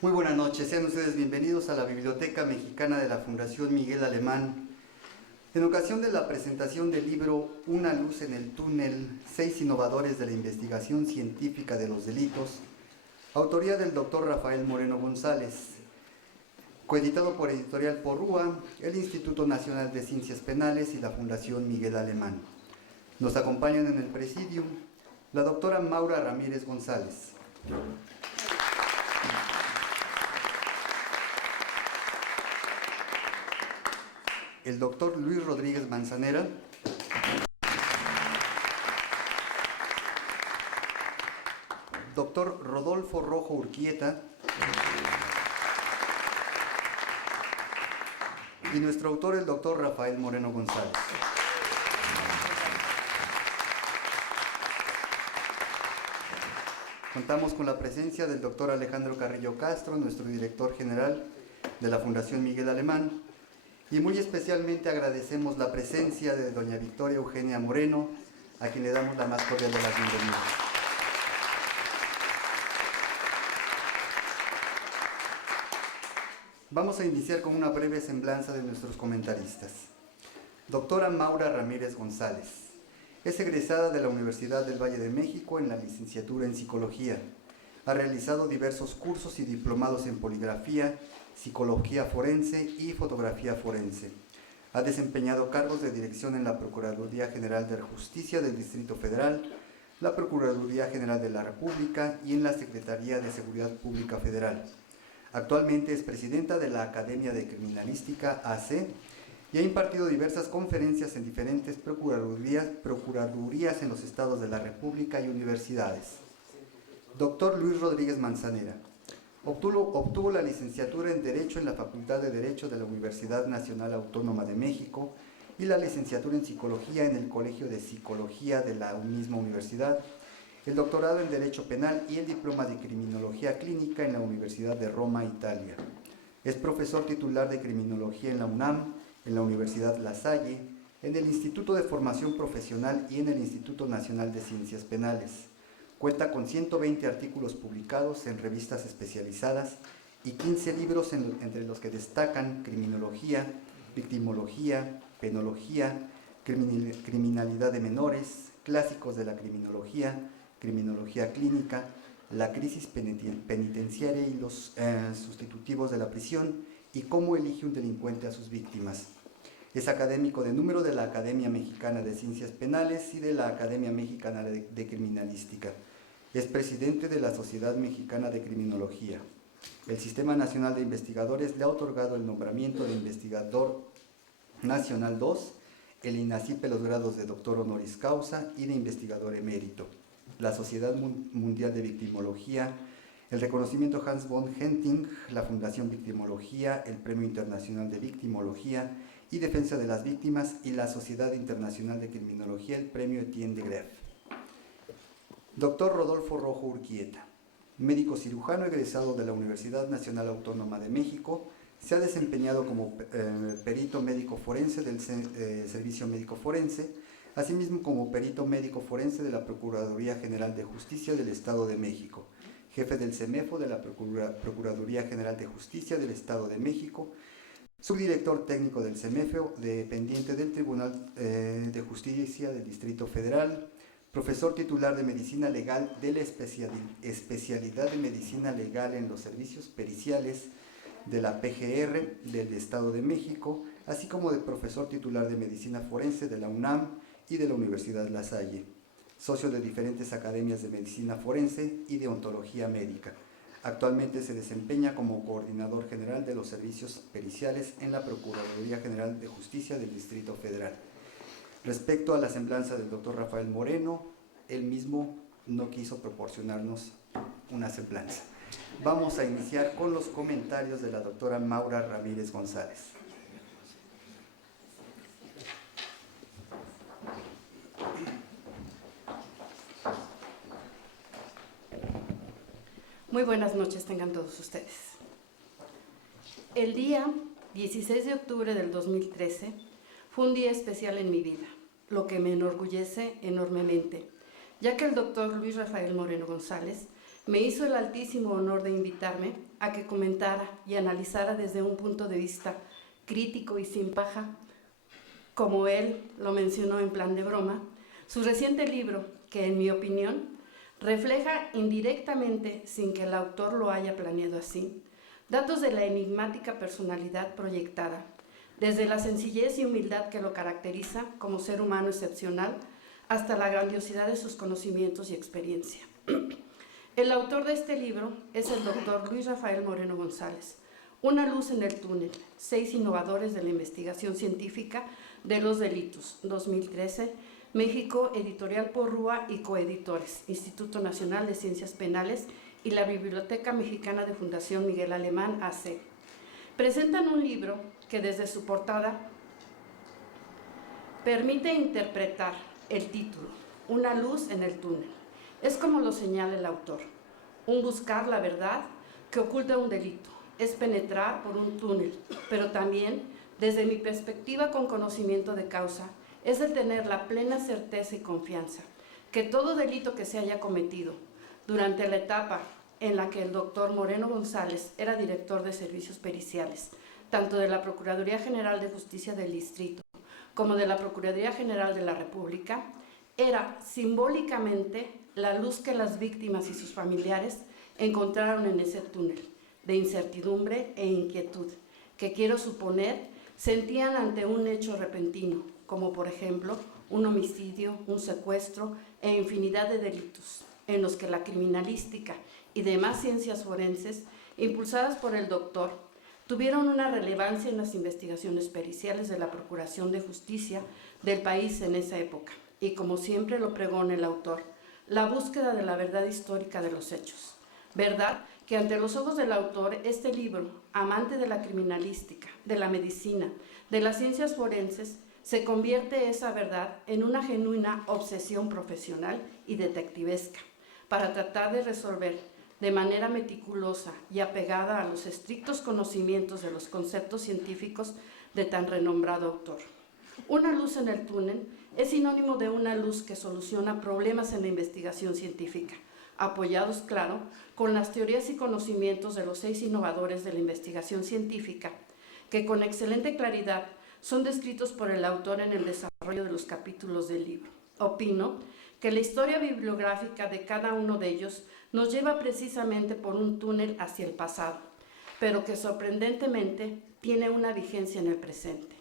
Muy buenas noches, sean ustedes bienvenidos a la Biblioteca Mexicana de la Fundación Miguel Alemán. En ocasión de la presentación del libro Una luz en el túnel, 6 innovadores de la investigación científica de los delitos, autoría del doctor Rafael Moreno González, coeditado por Editorial Porrúa, el Instituto Nacional de Ciencias Penales y la Fundación Miguel Alemán. Nos acompañan en el presidium la doctora Maura Ramírez González, el doctor Luis Rodríguez Manzanera, doctor Rodolfo Rojo Urquieta y nuestro autor, el doctor Rafael Moreno González. Contamos con la presencia del doctor Alejandro Carrillo Castro, nuestro director general de la Fundación Miguel Alemán, y muy especialmente agradecemos la presencia de doña Victoria Eugenia Moreno, a quien le damos la más cordial de las bienvenidas. Vamos a iniciar con una breve semblanza de nuestros comentaristas. Doctora Maura Ramírez González. Es egresada de la Universidad del Valle de México en la licenciatura en Psicología. Ha realizado diversos cursos y diplomados en poligrafía, psicología forense y fotografía forense. Ha desempeñado cargos de dirección en la Procuraduría General de Justicia del Distrito Federal, la Procuraduría General de la República y en la Secretaría de Seguridad Pública Federal. Actualmente es presidenta de la Academia de Criminalística AC y ha impartido diversas conferencias en diferentes procuradurías en los estados de la República y universidades. Doctor Luis Rodríguez Manzanera. Obtuvo la licenciatura en Derecho en la Facultad de Derecho de la Universidad Nacional Autónoma de México y la licenciatura en Psicología en el Colegio de Psicología de la misma universidad, el doctorado en Derecho Penal y el diploma de Criminología Clínica en la Universidad de Roma, Italia. Es profesor titular de Criminología en la UNAM, en la Universidad La Salle, en el Instituto de Formación Profesional y en el Instituto Nacional de Ciencias Penales. Cuenta con 120 artículos publicados en revistas especializadas y 15 libros entre los que destacan Criminología, Victimología, Penología, Criminalidad de Menores, Clásicos de la Criminología, Criminología Clínica, La Crisis Penitenciaria y los sustitutivos de la prisión y Cómo elige un delincuente a sus víctimas. Es académico de número de la Academia Mexicana de Ciencias Penales y de la Academia Mexicana de Criminalística. Es presidente de la Sociedad Mexicana de Criminología. El Sistema Nacional de Investigadores le ha otorgado el nombramiento de Investigador Nacional 2, el INACIPE los grados de Doctor Honoris Causa y de Investigador Emérito. La Sociedad Mundial de Victimología, el reconocimiento Hans von Henting, la Fundación Victimología, el Premio Internacional de Victimología y Defensa de las Víctimas y la Sociedad Internacional de Criminología, el Premio Etienne de Greff. Doctor Rodolfo Rojo Urquieta, médico cirujano egresado de la Universidad Nacional Autónoma de México, se ha desempeñado como perito médico forense del Servicio Médico Forense, asimismo como perito médico forense de la Procuraduría General de Justicia del Estado de México, jefe del CEMEFO de la Procuraduría General de Justicia del Estado de México, subdirector técnico del CEMEFO, dependiente del Tribunal de Justicia del Distrito Federal, profesor titular de Medicina Legal de la especialidad de Medicina Legal en los servicios periciales de la PGR del Estado de México, así como de profesor titular de Medicina Forense de la UNAM y de la Universidad La Salle, socio de diferentes academias de Medicina Forense y de Ontología Médica. Actualmente se desempeña como coordinador general de los servicios periciales en la Procuraduría General de Justicia del Distrito Federal. Respecto a la semblanza del doctor Rafael Moreno, él mismo no quiso proporcionarnos una semblanza. Vamos a iniciar con los comentarios de la doctora Maura Ramírez González. Muy buenas noches tengan todos ustedes. El día 16 de octubre del 2013 fue un día especial en mi vida, lo que me enorgullece enormemente, ya que el doctor Luis Rafael Moreno González me hizo el altísimo honor de invitarme a que comentara y analizara desde un punto de vista crítico y sin paja, como él lo mencionó en plan de broma, su reciente libro, que en mi opinión refleja indirectamente, sin que el autor lo haya planeado así, datos de la enigmática personalidad proyectada, desde la sencillez y humildad que lo caracteriza como ser humano excepcional hasta la grandiosidad de sus conocimientos y experiencia. El autor de este libro es el doctor Luis Rafael Moreno González, Una luz en el túnel, 6 innovadores de la investigación científica de los delitos, 2013, México, Editorial Porrúa y Coeditores, Instituto Nacional de Ciencias Penales y la Biblioteca Mexicana de Fundación Miguel Alemán, AC. Presentan un libro que desde su portada permite interpretar el título, Una luz en el túnel. Es como lo señala el autor, un buscar la verdad que oculta un delito, es penetrar por un túnel, pero también, desde mi perspectiva con conocimiento de causa, es el tener la plena certeza y confianza que todo delito que se haya cometido durante la etapa en la que el doctor Moreno González era director de servicios periciales, tanto de la Procuraduría General de Justicia del Distrito como de la Procuraduría General de la República, era simbólicamente la luz que las víctimas y sus familiares encontraron en ese túnel de incertidumbre e inquietud, que quiero suponer sentían ante un hecho repentino, como por ejemplo un homicidio, un secuestro e infinidad de delitos, en los que la criminalística y demás ciencias forenses, impulsadas por el doctor, tuvieron una relevancia en las investigaciones periciales de la Procuración de Justicia del país en esa época, y como siempre lo pregona el autor, la búsqueda de la verdad histórica de los hechos. Verdad que ante los ojos del autor, este libro, amante de la criminalística, de la medicina, de las ciencias forenses, se convierte esa verdad en una genuina obsesión profesional y detectivesca, para tratar de resolver de manera meticulosa y apegada a los estrictos conocimientos de los conceptos científicos de tan renombrado autor. Una luz en el túnel es sinónimo de una luz que soluciona problemas en la investigación científica, apoyados, claro, con las teorías y conocimientos de los 6 innovadores de la investigación científica, que con excelente claridad son descritos por el autor en el desarrollo de los capítulos del libro. Opino que la historia bibliográfica de cada uno de ellos nos lleva precisamente por un túnel hacia el pasado, pero que sorprendentemente tiene una vigencia en el presente.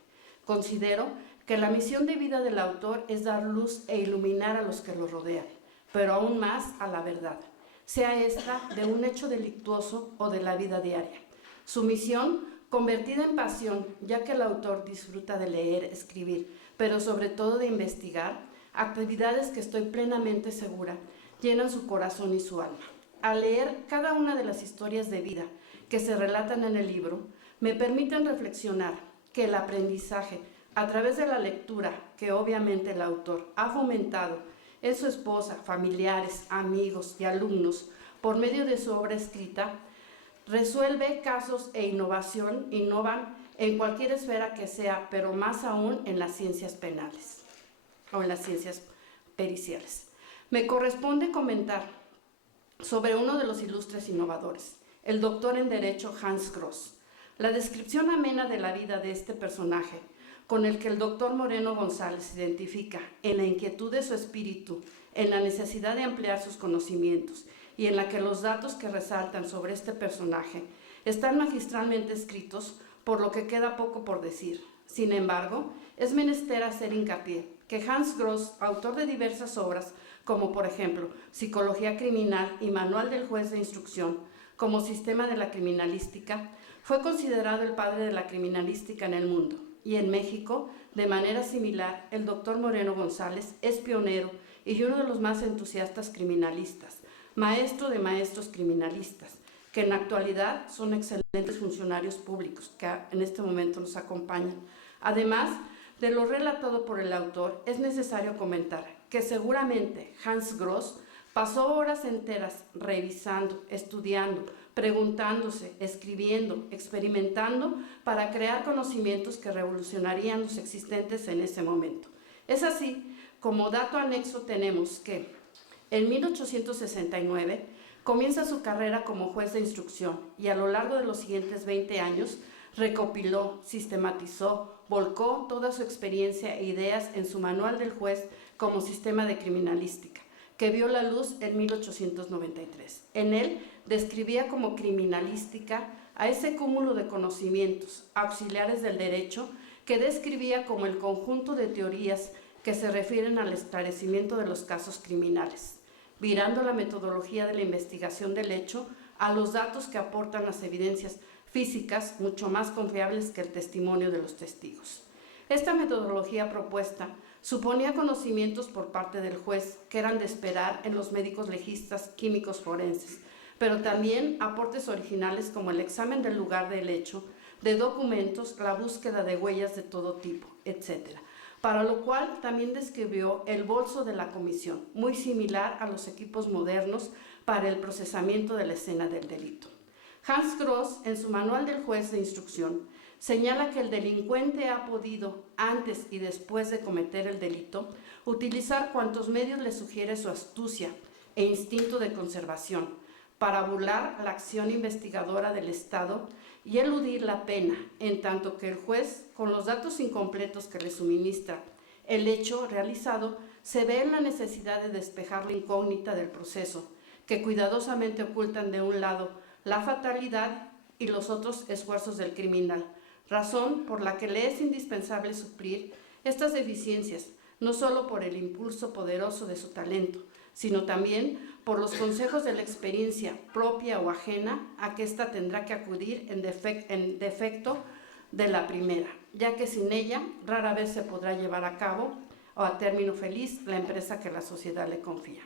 Considero que la misión de vida del autor es dar luz e iluminar a los que lo rodean, pero aún más a la verdad, sea esta de un hecho delictuoso o de la vida diaria. Su misión, convertida en pasión, ya que el autor disfruta de leer, escribir, pero sobre todo de investigar, actividades que estoy plenamente segura llenan su corazón y su alma. Al leer cada una de las historias de vida que se relatan en el libro, me permiten reflexionar que el aprendizaje a través de la lectura que obviamente el autor ha fomentado en su esposa, familiares, amigos y alumnos por medio de su obra escrita, resuelve casos e innovan en cualquier esfera que sea, pero más aún en las ciencias penales o en las ciencias periciales. Me corresponde comentar sobre uno de los ilustres innovadores, el doctor en Derecho Hans Gross. La descripción amena de la vida de este personaje, con el que el doctor Moreno González se identifica en la inquietud de su espíritu, en la necesidad de ampliar sus conocimientos y en la que los datos que resaltan sobre este personaje están magistralmente escritos, por lo que queda poco por decir. Sin embargo, es menester hacer hincapié que Hans Gross, autor de diversas obras, como por ejemplo Psicología Criminal y Manual del Juez de Instrucción, como sistema de la criminalística, fue considerado el padre de la criminalística en el mundo. Y en México, de manera similar, el doctor Moreno González es pionero y uno de los más entusiastas criminalistas, maestro de maestros criminalistas, que en la actualidad son excelentes funcionarios públicos que en este momento nos acompañan. Además de lo relatado por el autor, es necesario comentar que seguramente Hans Gross pasó horas enteras revisando, estudiando, preguntándose, escribiendo, experimentando para crear conocimientos que revolucionarían los existentes en ese momento. Es así, como dato anexo tenemos que en 1869 Comienza su carrera como juez de instrucción y a lo largo de los siguientes 20 años recopiló, sistematizó, volcó toda su experiencia e ideas en su Manual del Juez como Sistema de Criminalística, que vio la luz en 1893. En él describía como criminalística a ese cúmulo de conocimientos auxiliares del derecho que describía como el conjunto de teorías que se refieren al esclarecimiento de los casos criminales, virando la metodología de la investigación del hecho a los datos que aportan las evidencias físicas mucho más confiables que el testimonio de los testigos. Esta metodología propuesta suponía conocimientos por parte del juez que eran de esperar en los médicos legistas químicos forenses, pero también aportes originales como el examen del lugar del hecho, de documentos, la búsqueda de huellas de todo tipo, etc. Para lo cual también describió el bolso de la comisión, muy similar a los equipos modernos para el procesamiento de la escena del delito. Hans Gross, en su Manual del Juez de Instrucción, señala que el delincuente ha podido, antes y después de cometer el delito, utilizar cuantos medios le sugiere su astucia e instinto de conservación para burlar la acción investigadora del Estado y eludir la pena, en tanto que el juez, con los datos incompletos que le suministra el hecho realizado, se ve en la necesidad de despejar la incógnita del proceso, que cuidadosamente ocultan de un lado la fatalidad y los otros esfuerzos del criminal, razón por la que le es indispensable suplir estas deficiencias, no solo por el impulso poderoso de su talento, sino también por los consejos de la experiencia propia o ajena a que ésta tendrá que acudir en defecto de la primera, ya que sin ella rara vez se podrá llevar a cabo o a término feliz la empresa que la sociedad le confía.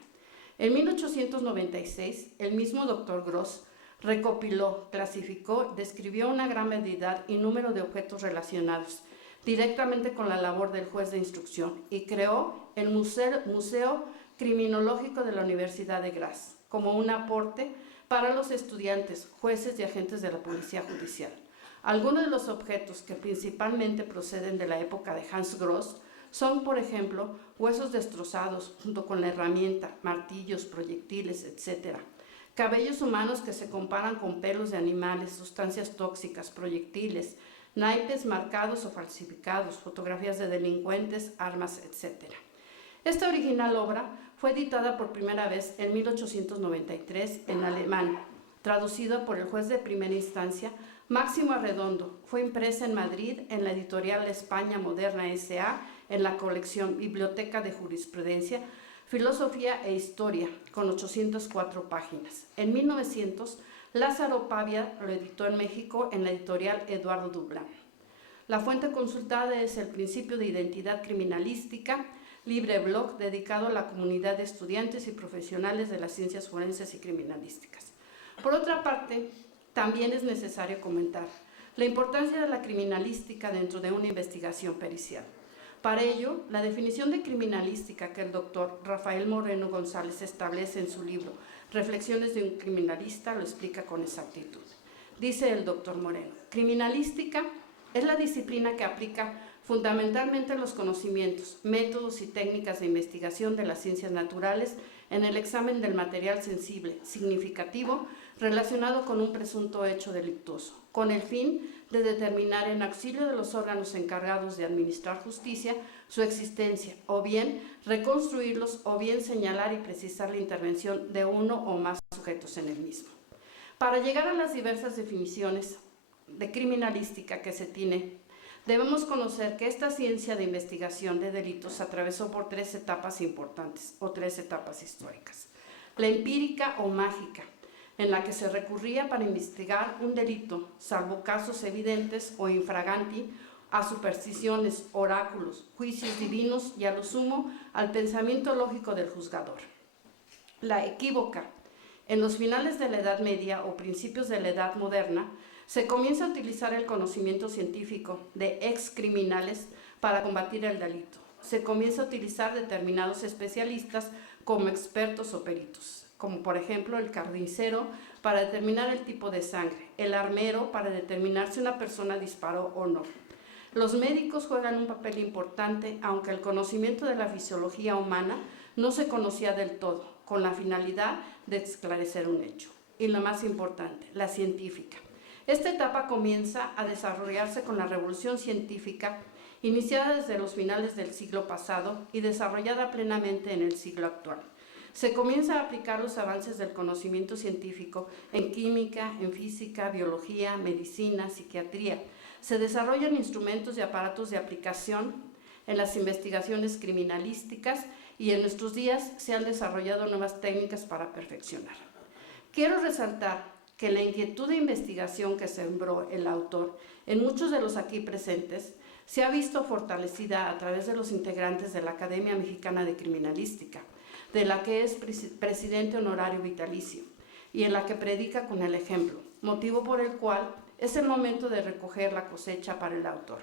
En 1896, el mismo Dr. Gross recopiló, clasificó, describió una gran medida y número de objetos relacionados directamente con la labor del juez de instrucción y creó el Museo Criminológico de la Universidad de Graz como un aporte para los estudiantes, jueces y agentes de la Policía Judicial. Algunos de los objetos que principalmente proceden de la época de Hans Gross son, por ejemplo, huesos destrozados junto con la herramienta, martillos, proyectiles, etc. Cabellos humanos que se comparan con pelos de animales, sustancias tóxicas, proyectiles, naipes marcados o falsificados, fotografías de delincuentes, armas, etc. Esta original obra fue editada por primera vez en 1893 en alemán, traducida por el juez de primera instancia Máximo Arredondo. Fue impresa en Madrid en la editorial España Moderna S.A. en la colección Biblioteca de Jurisprudencia, Filosofía e Historia, con 804 páginas. En 1900, Lázaro Pavia lo editó en México en la editorial Eduardo Dublán. La fuente consultada es el Principio de Identidad Criminalística, libre blog dedicado a la comunidad de estudiantes y profesionales de las ciencias forenses y criminalísticas. Por otra parte, también es necesario comentar la importancia de la criminalística dentro de una investigación pericial. Para ello, la definición de criminalística que el doctor Rafael Moreno González establece en su libro Reflexiones de un criminalista lo explica con exactitud. Dice el doctor Moreno, criminalística es la disciplina que aplica fundamentalmente los conocimientos, métodos y técnicas de investigación de las ciencias naturales en el examen del material sensible, significativo, relacionado con un presunto hecho delictuoso, con el fin de determinar en auxilio de los órganos encargados de administrar justicia su existencia, o bien reconstruirlos, o bien señalar y precisar la intervención de uno o más sujetos en el mismo. Para llegar a las diversas definiciones de criminalística que se tiene, debemos conocer que esta ciencia de investigación de delitos atravesó por tres etapas importantes o tres etapas históricas. La empírica o mágica, en la que se recurría para investigar un delito, salvo casos evidentes o infraganti, a supersticiones, oráculos, juicios divinos y a lo sumo al pensamiento lógico del juzgador. La equívoca, en los finales de la Edad Media o principios de la Edad Moderna, se comienza a utilizar el conocimiento científico de excriminales para combatir el delito. Se comienza a utilizar determinados especialistas como expertos o peritos, como por ejemplo el carnicero para determinar el tipo de sangre, el armero para determinar si una persona disparó o no. Los médicos juegan un papel importante, aunque el conocimiento de la fisiología humana no se conocía del todo, con la finalidad de esclarecer un hecho. Y lo más importante, la científica. Esta etapa comienza a desarrollarse con la revolución científica, iniciada desde los finales del siglo pasado y desarrollada plenamente en el siglo actual. Se comienza a aplicar los avances del conocimiento científico en química, en física, biología, medicina, psiquiatría. Se desarrollan instrumentos y aparatos de aplicación en las investigaciones criminalísticas y en nuestros días se han desarrollado nuevas técnicas para perfeccionar. Quiero resaltar que la inquietud de investigación que sembró el autor en muchos de los aquí presentes se ha visto fortalecida a través de los integrantes de la Academia Mexicana de Criminalística, de la que es presidente honorario vitalicio y en la que predica con el ejemplo, motivo por el cual es el momento de recoger la cosecha para el autor.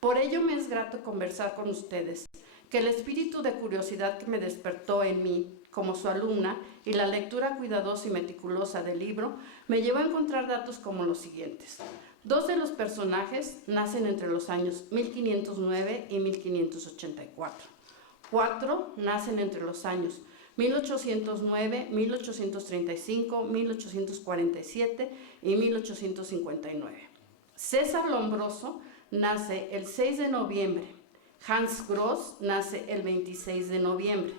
Por ello me es grato conversar con ustedes, que el espíritu de curiosidad que me despertó en mí como su alumna y la lectura cuidadosa y meticulosa del libro me llevó a encontrar datos como los siguientes. 2 de los personajes nacen entre los años 1509 y 1584. 4 nacen entre los años 1809, 1835, 1847 y 1859. César Lombroso nace el 6 de noviembre. Hans Gross nace el 26 de noviembre.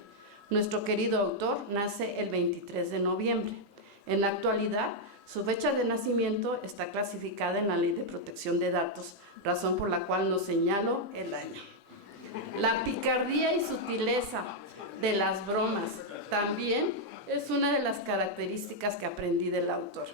Nuestro querido autor nace el 23 de noviembre. En la actualidad, su fecha de nacimiento está clasificada en la Ley de Protección de Datos, razón por la cual no señalo el año. La picardía y sutileza de las bromas también es una de las características que aprendí del autor.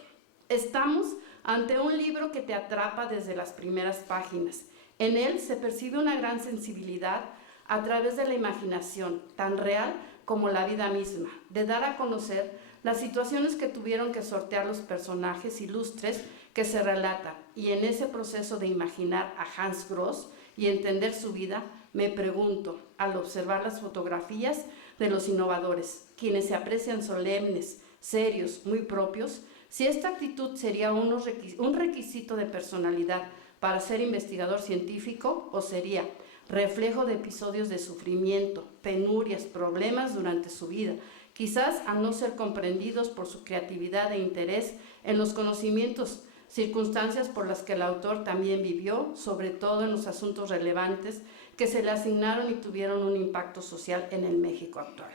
Estamos ante un libro que te atrapa desde las primeras páginas. En él se percibe una gran sensibilidad a través de la imaginación, tan real como la vida misma, de dar a conocer las situaciones que tuvieron que sortear los personajes ilustres que se relatan. Y en ese proceso de imaginar a Hans Gross y entender su vida, me pregunto, al observar las fotografías de los innovadores, quienes se aprecian solemnes, serios, muy propios, si esta actitud sería un requisito de personalidad para ser investigador científico o sería reflejo de episodios de sufrimiento, penurias, problemas durante su vida, quizás al no ser comprendidos por su creatividad e interés en los conocimientos, circunstancias por las que el autor también vivió, sobre todo en los asuntos relevantes que se le asignaron y tuvieron un impacto social en el México actual.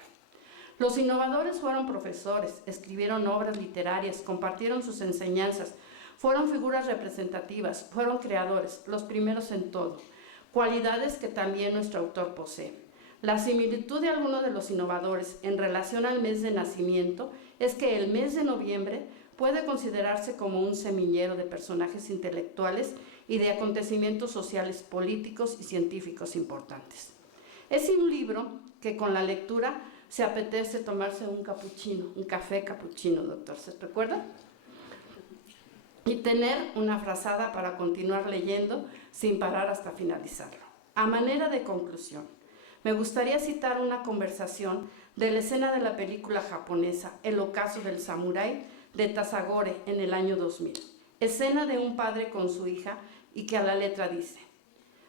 Los innovadores fueron profesores, escribieron obras literarias, compartieron sus enseñanzas, fueron figuras representativas, fueron creadores, los primeros en todo, cualidades que también nuestro autor posee. La similitud de algunos de los innovadores en relación al mes de nacimiento es que el mes de noviembre puede considerarse como un semillero de personajes intelectuales y de acontecimientos sociales, políticos y científicos importantes. Es un libro que con la lectura se apetece tomarse un capuchino, un café capuchino, doctor, ¿se recuerda? Y tener una frazada para continuar leyendo sin parar hasta finalizarlo. A manera de conclusión, me gustaría citar una conversación de la escena de la película japonesa El ocaso del samurái de Tasagore en el año 2000. Escena de un padre con su hija y que a la letra dice: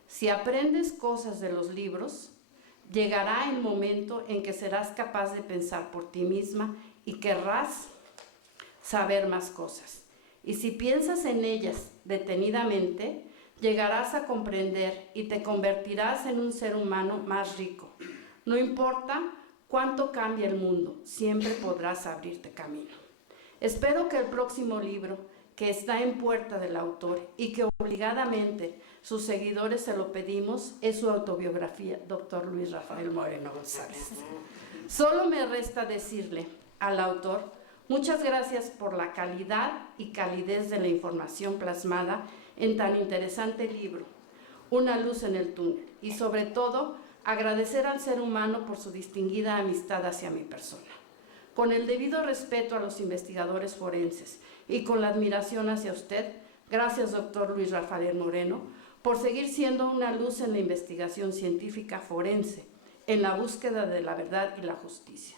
si aprendes cosas de los libros, llegará el momento en que serás capaz de pensar por ti misma y querrás saber más cosas. Y si piensas en ellas detenidamente, llegarás a comprender y te convertirás en un ser humano más rico. No importa cuánto cambie el mundo, siempre podrás abrirte camino. Espero que el próximo libro, que está en puerta del autor y que obligadamente sus seguidores se lo pedimos, es su autobiografía, doctor Luis Rafael Moreno González. Solo me resta decirle al autor: muchas gracias por la calidad y calidez de la información plasmada en tan interesante libro, Una luz en el túnel, y sobre todo agradecer al ser humano por su distinguida amistad hacia mi persona. Con el debido respeto a los investigadores forenses y con la admiración hacia usted, gracias doctor Luis Rafael Moreno, por seguir siendo una luz en la investigación científica forense, en la búsqueda de la verdad y la justicia.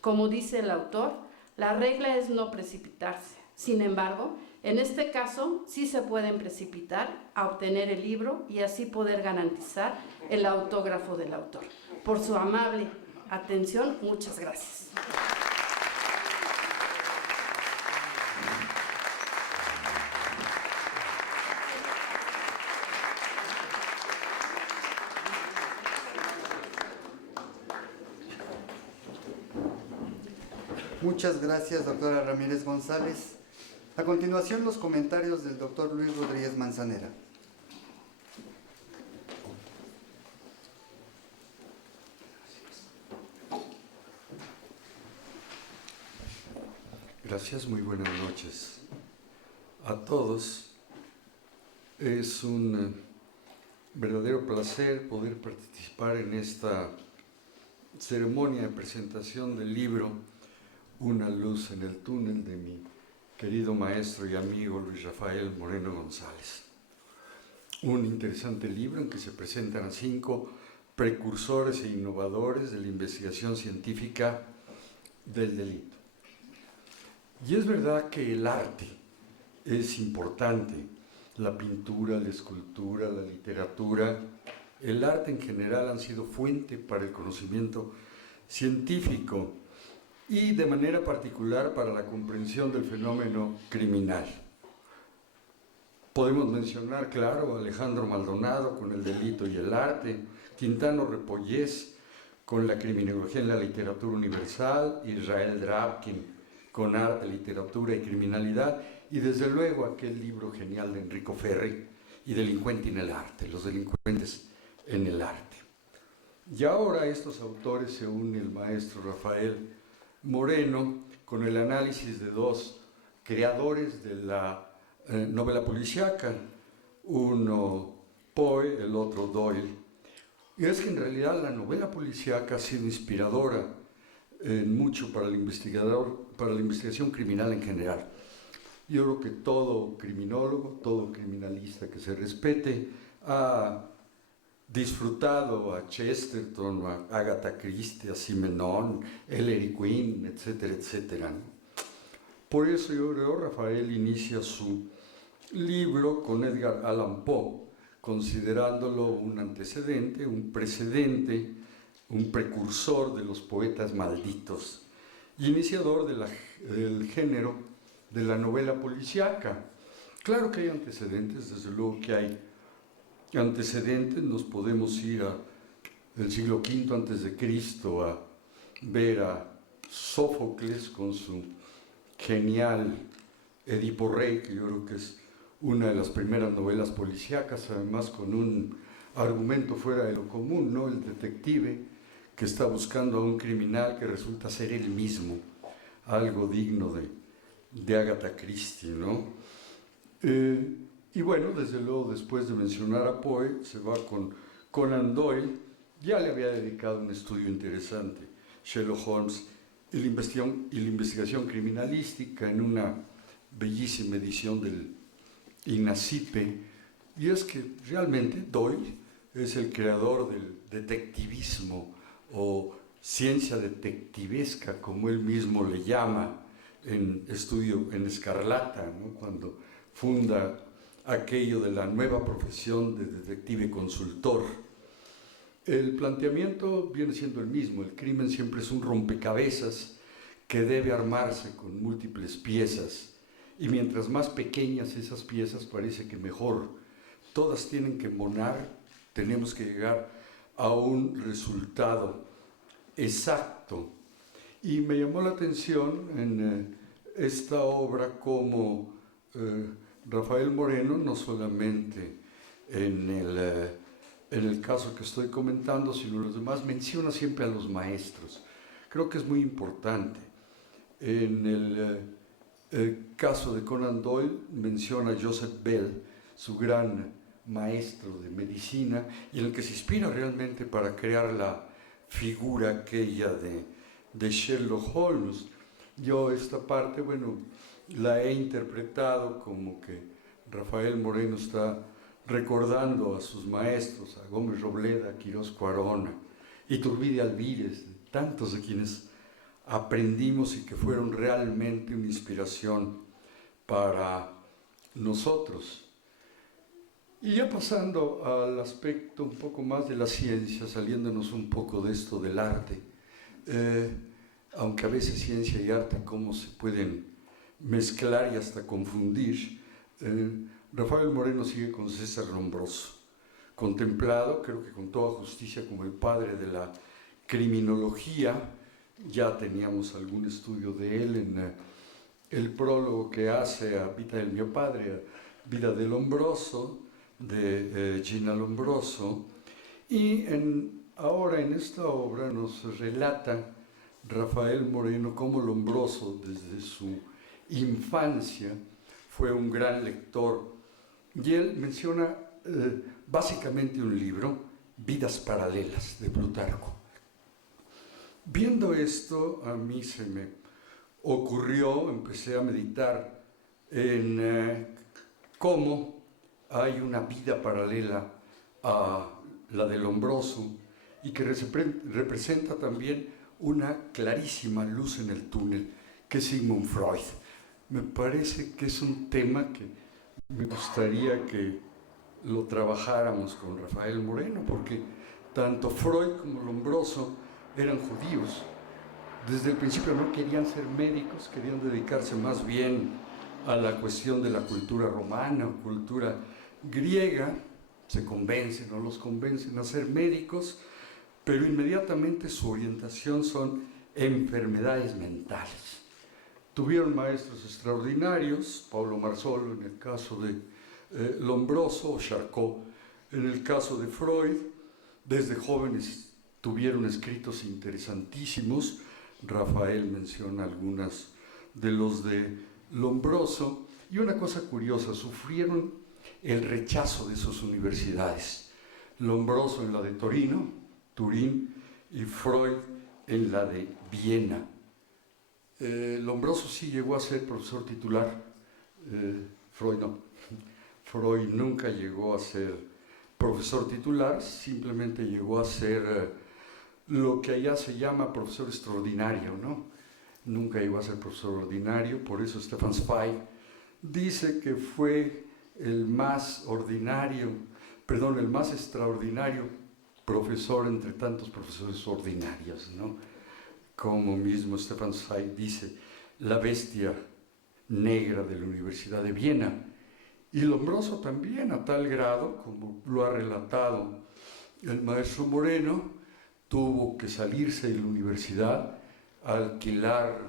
Como dice el autor, la regla es no precipitarse. Sin embargo, en este caso sí se pueden precipitar a obtener el libro y así poder garantizar el autógrafo del autor. Por su amable atención, muchas gracias. Muchas gracias, doctora Ramírez González. A continuación, los comentarios del doctor Luis Rodríguez Manzanera. Gracias, muy buenas noches a todos. Es un verdadero placer poder participar en esta ceremonia de presentación del libro Una luz en el túnel de mi querido maestro y amigo Luis Rafael Moreno González. Un interesante libro en que se presentan a 5 precursores e innovadores de la investigación científica del delito. Y es verdad que el arte es importante, la pintura, la escultura, la literatura, el arte en general han sido fuente para el conocimiento científico y de manera particular para la comprensión del fenómeno criminal. Podemos mencionar, claro, a Alejandro Maldonado con el delito y el arte, Quintano Repollés con la criminología en la literatura universal, Israel Drabkin con arte, literatura y criminalidad, y desde luego aquel libro genial de Enrico Ferri, y Delincuenti en el arte, los delincuentes en el arte. Y ahora a estos autores se une el maestro Rafael Moreno con el análisis de 2 creadores de la novela policíaca, uno Poe, el otro Doyle. Y es que en realidad la novela policíaca ha sido inspiradora en mucho para el investigador, para la investigación criminal en general. Yo creo que todo criminólogo, todo criminalista que se respete ha disfrutado a Chesterton, a Agatha Christie, a Simenon, Ellery Quinn, etcétera, etcétera. Por eso yo creo Rafael inicia su libro con Edgar Allan Poe, considerándolo un antecedente, un precedente, un precursor de los poetas malditos y iniciador del género de la novela policíaca. Claro que hay antecedentes, desde luego que hay antecedentes, nos podemos ir al siglo V antes de Cristo a ver a Sófocles con su genial Edipo Rey, que yo creo que es una de las primeras novelas policíacas, además con un argumento fuera de lo común, ¿no? El detective que está buscando a un criminal que resulta ser él mismo, algo digno de Agatha Christie, ¿no? Y bueno, desde luego, después de mencionar a Poe, se va con Conan Doyle. Ya le había dedicado un estudio interesante, Sherlock Holmes, y la investigación criminalística en una bellísima edición del INACIPE. Y es que realmente Doyle es el creador del detectivismo o ciencia detectivesca, como él mismo le llama en Estudio en Escarlata, ¿no? Cuando funda aquello de la nueva profesión de detective consultor. El planteamiento viene siendo el mismo, el crimen siempre es un rompecabezas que debe armarse con múltiples piezas, y mientras más pequeñas esas piezas parece que mejor. Todas tienen que embonar, tenemos que llegar a un resultado exacto. Y me llamó la atención en esta obra como Rafael Moreno, no solamente en el caso que estoy comentando, sino en los demás, menciona siempre a los maestros. Creo que es muy importante. En el caso de Conan Doyle menciona a Joseph Bell, su gran maestro de medicina, y en el que se inspira realmente para crear la figura aquella de Sherlock Holmes. Yo esta parte, bueno, la he interpretado como que Rafael Moreno está recordando a sus maestros, a Gómez Robleda, a Quirós Cuarón, Iturbide Alvírez, tantos de quienes aprendimos y que fueron realmente una inspiración para nosotros. Y ya pasando al aspecto un poco más de la ciencia, saliéndonos un poco de esto del arte, aunque a veces ciencia y arte cómo se pueden mezclar y hasta confundir, Rafael Moreno sigue con César Lombroso, contemplado, creo que con toda justicia, como el padre de la criminología, ya teníamos algún estudio de él en el prólogo que hace a Vita del mio padre, a Vida de Lombroso, de Gina Lombroso, y ahora en esta obra nos relata Rafael Moreno cómo Lombroso desde su infancia fue un gran lector, y él menciona básicamente un libro, Vidas Paralelas, de Plutarco. Viendo esto, a mí se me ocurrió, empecé a meditar en cómo hay una vida paralela a la de Lombroso y que representa también una clarísima luz en el túnel, que es Sigmund Freud. Me parece que es un tema que me gustaría que lo trabajáramos con Rafael Moreno, porque tanto Freud como Lombroso eran judíos. Desde el principio no querían ser médicos, querían dedicarse más bien a la cuestión de la cultura romana o cultura griega. Se convencen o los convencen a ser médicos, pero inmediatamente su orientación son enfermedades mentales. Tuvieron maestros extraordinarios, Paulo Marzolo en el caso de Lombroso, o Charcot en el caso de Freud. Desde jóvenes tuvieron escritos interesantísimos. Rafael menciona algunas de los de Lombroso. Y una cosa curiosa, sufrieron el rechazo de sus universidades. Lombroso en la de Turín, y Freud en la de Viena. Lombroso sí llegó a ser profesor titular, Freud no. Freud nunca llegó a ser profesor titular, simplemente llegó a ser lo que allá se llama profesor extraordinario, ¿no? Nunca llegó a ser profesor ordinario, por eso Stefan Zweig dice que fue el más extraordinario profesor entre tantos profesores ordinarios, ¿no? Como mismo Stefan Zweig dice, la bestia negra de la Universidad de Viena. Y Lombroso también, a tal grado, como lo ha relatado el maestro Moreno, tuvo que salirse de la universidad, alquilar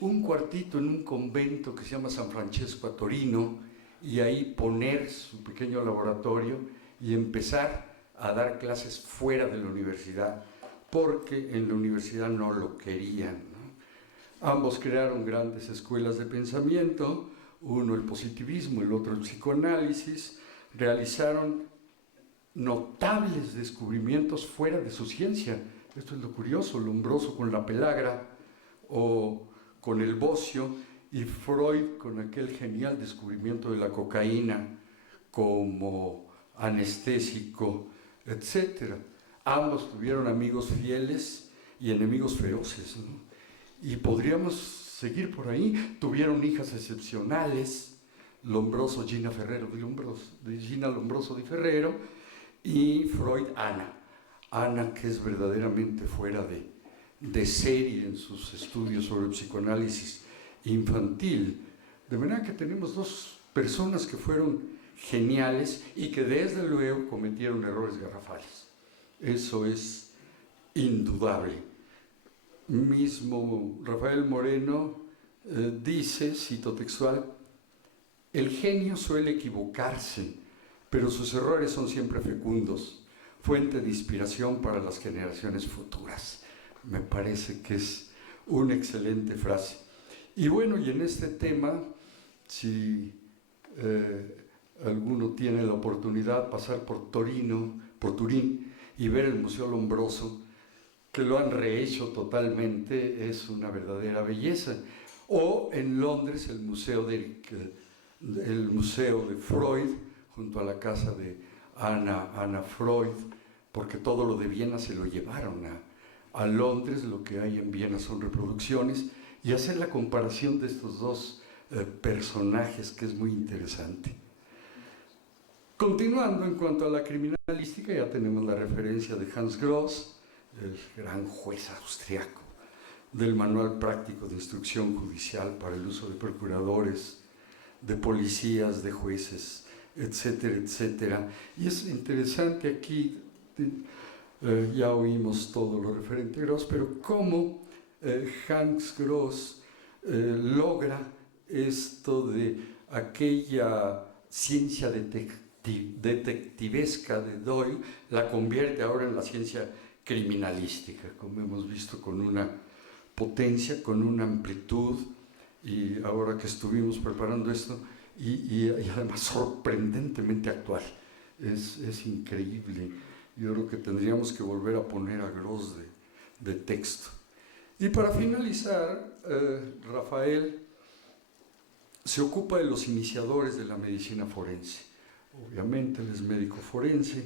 un cuartito en un convento que se llama San Francesco a Torino, y ahí poner su pequeño laboratorio y empezar a dar clases fuera de la universidad, porque en la universidad no lo querían, ¿no? Ambos crearon grandes escuelas de pensamiento, uno el positivismo, el otro el psicoanálisis. Realizaron notables descubrimientos fuera de su ciencia. Esto es lo curioso, Lombroso con la pelagra o con el bocio, y Freud con aquel genial descubrimiento de la cocaína como anestésico, etc. Ambos tuvieron amigos fieles y enemigos feroces, ¿no? Y podríamos seguir por ahí. Tuvieron hijas excepcionales, Lombroso, Gina Lombroso di Ferrero, y Freud, Ana, que es verdaderamente fuera de serie en sus estudios sobre psicoanálisis infantil. De manera que tenemos dos personas que fueron geniales y que desde luego cometieron errores garrafales. Eso es indudable. Mismo Rafael Moreno dice, cito textual, el genio suele equivocarse, pero sus errores son siempre fecundos, fuente de inspiración para las generaciones futuras. Me parece que es una excelente frase. Y bueno, y en este tema, si alguno tiene la oportunidad de pasar por Turín y ver el Museo Lombroso, que lo han rehecho totalmente, es una verdadera belleza. O en Londres el museo de Freud, junto a la casa de Anna Freud, porque todo lo de Viena se lo llevaron a Londres. Lo que hay en Viena son reproducciones, y hacer la comparación de estos dos personajes, que es muy interesante. Continuando, en cuanto a la criminalística, ya tenemos la referencia de Hans Gross, el gran juez austriaco, del Manual Práctico de Instrucción Judicial para el uso de procuradores, de policías, de jueces, etcétera, etcétera. Y es interesante aquí, ya oímos todo lo referente a Gross, pero cómo Hans Gross logra esto de aquella ciencia detectivesca de Doyle, la convierte ahora en la ciencia criminalística, como hemos visto, con una potencia, con una amplitud, y ahora que estuvimos preparando esto, y además sorprendentemente actual. Es increíble. Yo creo que tendríamos que volver a poner a Gross de texto. Y para finalizar, Rafael se ocupa de los iniciadores de la medicina forense. Obviamente él es médico forense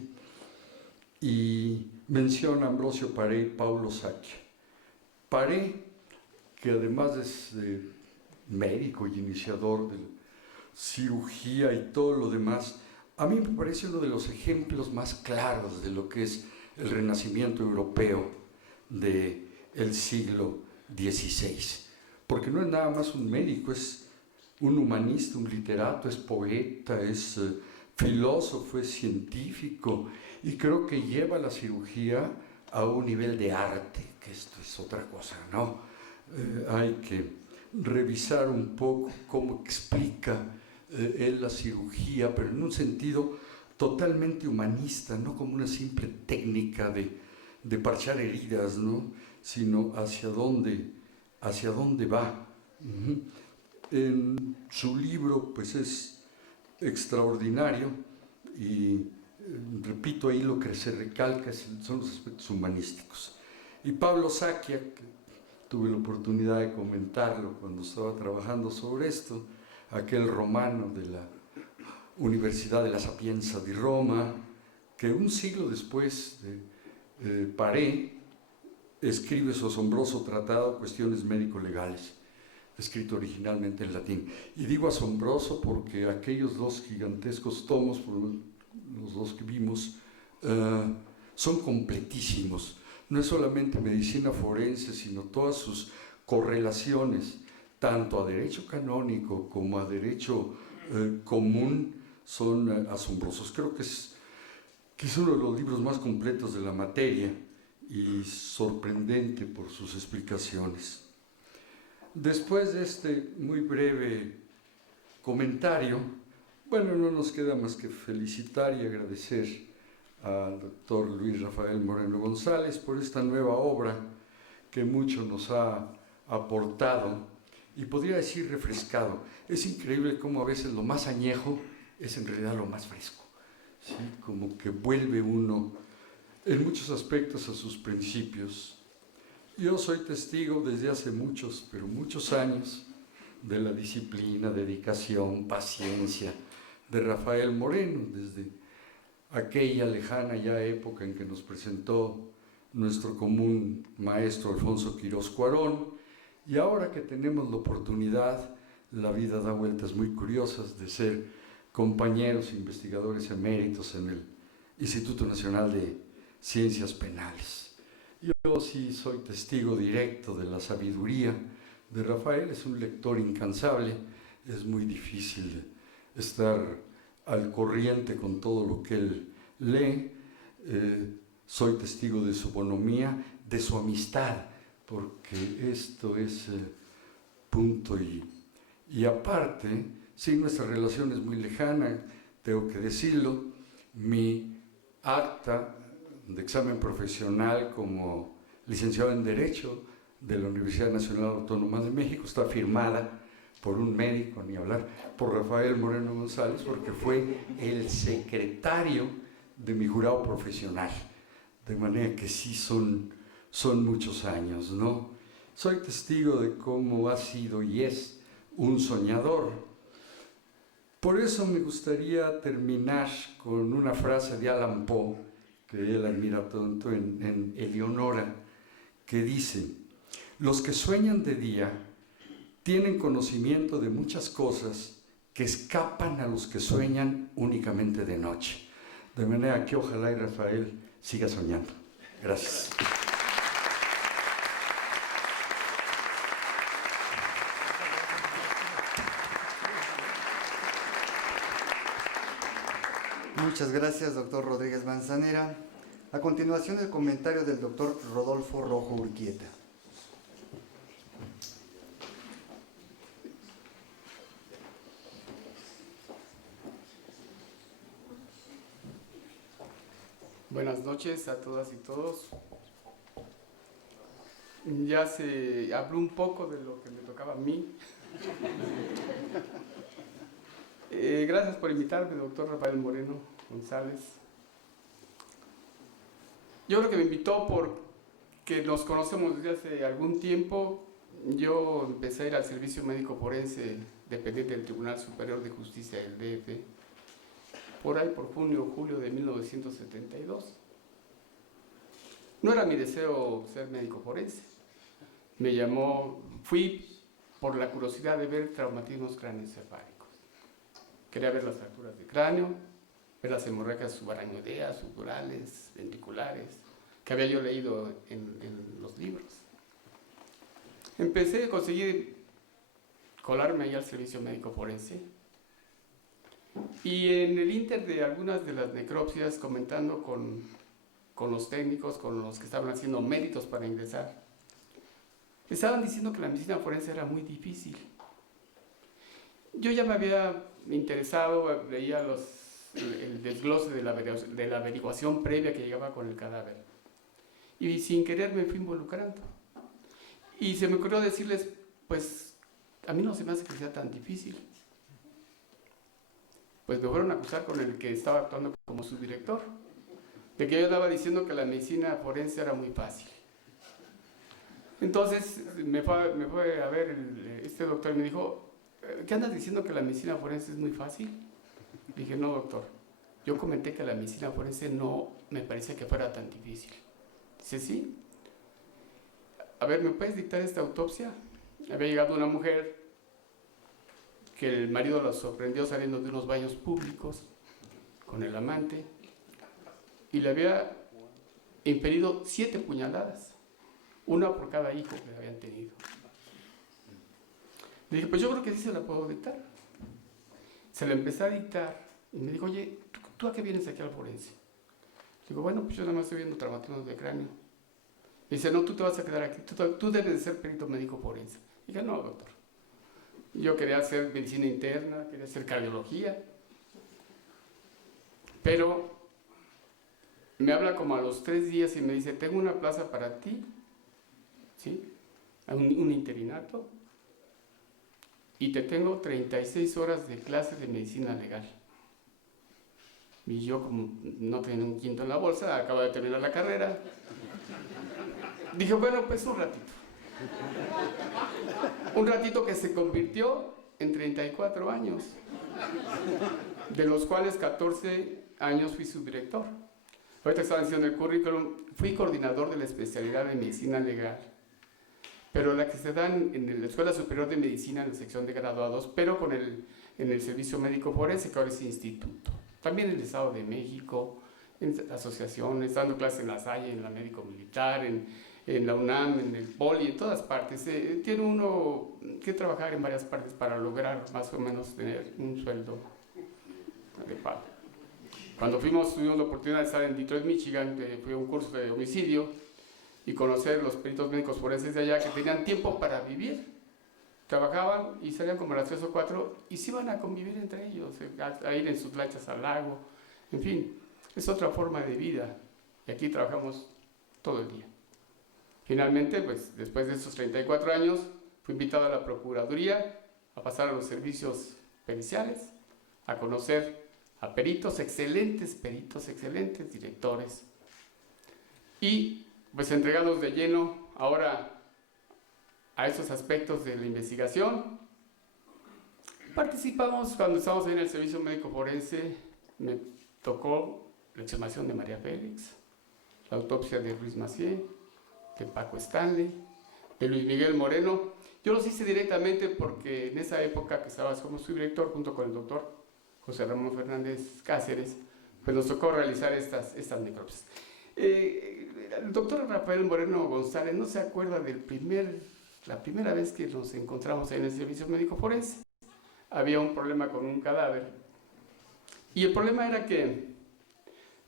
y menciona a Ambrosio Paré y Paulo Sacchia. Paré, que además es médico y iniciador de cirugía y todo lo demás, a mí me parece uno de los ejemplos más claros de lo que es el renacimiento europeo del siglo XVI, porque no es nada más un médico, es un humanista, un literato, es poeta, es filósofo, es científico, y creo que lleva la cirugía a un nivel de arte, que esto es otra cosa, ¿no? Hay que revisar un poco cómo explica él la cirugía, pero en un sentido totalmente humanista, no como una simple técnica de parchar heridas, ¿no? Sino hacia dónde va. En su libro pues es extraordinario y repito, ahí lo que se recalca son los aspectos humanísticos. Y Pablo Sacchia, que tuve la oportunidad de comentarlo cuando estaba trabajando sobre esto, aquel romano de la Universidad de la Sapienza di Roma, que un siglo después de Paré escribe su asombroso tratado Cuestiones médico-legales, escrito originalmente en latín. Y digo asombroso porque aquellos dos gigantescos tomos, los dos que vimos, son completísimos. No es solamente medicina forense, sino todas sus correlaciones, tanto a derecho canónico como a derecho común, son asombrosos. Creo que es uno de los libros más completos de la materia y sorprendente por sus explicaciones. Después de este muy breve comentario, bueno, no nos queda más que felicitar y agradecer al doctor Luis Rafael Moreno González por esta nueva obra que mucho nos ha aportado y podría decir refrescado. Es increíble cómo a veces lo más añejo es en realidad lo más fresco, ¿sí? Como que vuelve uno en muchos aspectos a sus principios. Yo soy testigo desde hace muchos, pero muchos años, de la disciplina, dedicación, paciencia de Rafael Moreno, desde aquella lejana ya época en que nos presentó nuestro común maestro Alfonso Quirós Cuarón, y ahora que tenemos la oportunidad, la vida da vueltas muy curiosas, de ser compañeros investigadores eméritos en el Instituto Nacional de Ciencias Penales. Yo sí soy testigo directo de la sabiduría de Rafael, es un lector incansable, es muy difícil estar al corriente con todo lo que él lee. Soy testigo de su bonomía, de su amistad, porque esto es punto y aparte, sí, nuestra relación es muy lejana, tengo que decirlo. Mi acta de examen profesional como licenciado en Derecho de la Universidad Nacional Autónoma de México está firmada por un médico, ni hablar, por Rafael Moreno González, porque fue el secretario de mi jurado profesional, de manera que sí son muchos años, ¿no? Soy testigo de cómo ha sido y es un soñador. Por eso me gustaría terminar con una frase de Allan Poe, que él admira tanto en Eleonora, que dice: los que sueñan de día tienen conocimiento de muchas cosas que escapan a los que sueñan únicamente de noche. De manera que ojalá y Rafael siga soñando. Gracias. Muchas gracias, doctor Rodríguez Manzanera. A continuación, el comentario del doctor Rodolfo Rojo Urquieta. Buenas noches a todas y todos. Ya se habló un poco de lo que me tocaba a mí. Gracias por invitarme, doctor Rafael Moreno González. Yo creo que me invitó porque nos conocemos desde hace algún tiempo. Yo empecé a ir al servicio médico forense dependiente del Tribunal Superior de Justicia del DF, por ahí por junio o julio de 1972. No era mi deseo ser médico forense. Me llamó, fui por la curiosidad de ver traumatismos craneoencefálicos. Quería ver las fracturas de cráneo, ver las hemorragias subaracnoideas, subdurales, ventriculares, que había yo leído en los libros. Empecé a conseguir colarme ahí al servicio médico forense, y en el ínter de algunas de las necropsias, comentando con los técnicos, con los que estaban haciendo méritos para ingresar, estaban diciendo que la medicina forense era muy difícil. Yo ya me había interesado, leía el desglose de la averiguación previa que llegaba con el cadáver, y sin querer me fui involucrando. Y se me ocurrió decirles, pues a mí no se me hace que sea tan difícil. Pues me fueron a acusar con el que estaba actuando como subdirector, de que yo estaba diciendo que la medicina forense era muy fácil. Entonces me fue a ver este doctor y me dijo, ¿qué andas diciendo que la medicina forense es muy fácil? Dije, no, doctor, yo comenté que la medicina forense no me parecía que fuera tan difícil. Dice, sí. A ver, ¿me puedes dictar esta autopsia? Había llegado una mujer que el marido la sorprendió saliendo de unos baños públicos con el amante y le había impedido 7 puñaladas, una por cada hijo que le habían tenido. Le dije, pues yo creo que sí se la puedo dictar. Se la empecé a dictar y me dijo, oye, ¿tú a qué vienes aquí al forense? Digo, bueno, pues yo nada más estoy viendo traumatismos de cráneo. Me dice, no, tú te vas a quedar aquí, tú debes de ser perito médico forense. Dije, no, doctor. Yo quería hacer medicina interna, quería hacer cardiología. Pero me habla como a los 3 días y me dice, tengo una plaza para ti, ¿sí? Un interinato, y te tengo 36 horas de clase de medicina legal. Y yo, como no tenía un quinto en la bolsa, acabo de terminar la carrera, dije, bueno, pues un ratito. Un ratito que se convirtió en 34 años, de los cuales 14 años fui subdirector. Ahorita estaba diciendo el currículum, fui coordinador de la especialidad de medicina legal, pero la que se da en la Escuela Superior de Medicina, en la sección de graduados, pero en el servicio médico forense, que ahora es instituto. También en el Estado de México, en asociaciones, dando clases en la Salle, en la Médico Militar, en la UNAM, en el Poli, en todas partes. Tiene uno que trabajar en varias partes para lograr más o menos tener un sueldo adecuado. Cuando tuvimos la oportunidad de estar en Detroit, Michigan, fui a un curso de homicidio y conocer los peritos médicos forenses de allá que tenían tiempo para vivir. Trabajaban y salían como a las 3 o 4 y se iban a convivir entre ellos, a ir en sus lanchas al lago, en fin, es otra forma de vida. Y aquí trabajamos todo el día. Finalmente, pues después de esos 34 años, fui invitado a la Procuraduría a pasar a los servicios periciales, a conocer a peritos, excelentes directores, y pues entregados de lleno ahora a esos aspectos de la investigación. Participamos cuando estábamos ahí en el servicio médico forense, me tocó la exhumación de María Félix, la autopsia de Ruiz Macié, de Paco Stanley, de Luis Miguel Moreno. Yo los hice directamente porque en esa época que estaba como subdirector junto con el doctor José Ramón Fernández Cáceres, pues nos tocó realizar estas necropsias. El doctor Rafael Moreno González no se acuerda de la primera vez que nos encontramos ahí en el servicio médico forense. Había un problema con un cadáver y el problema era que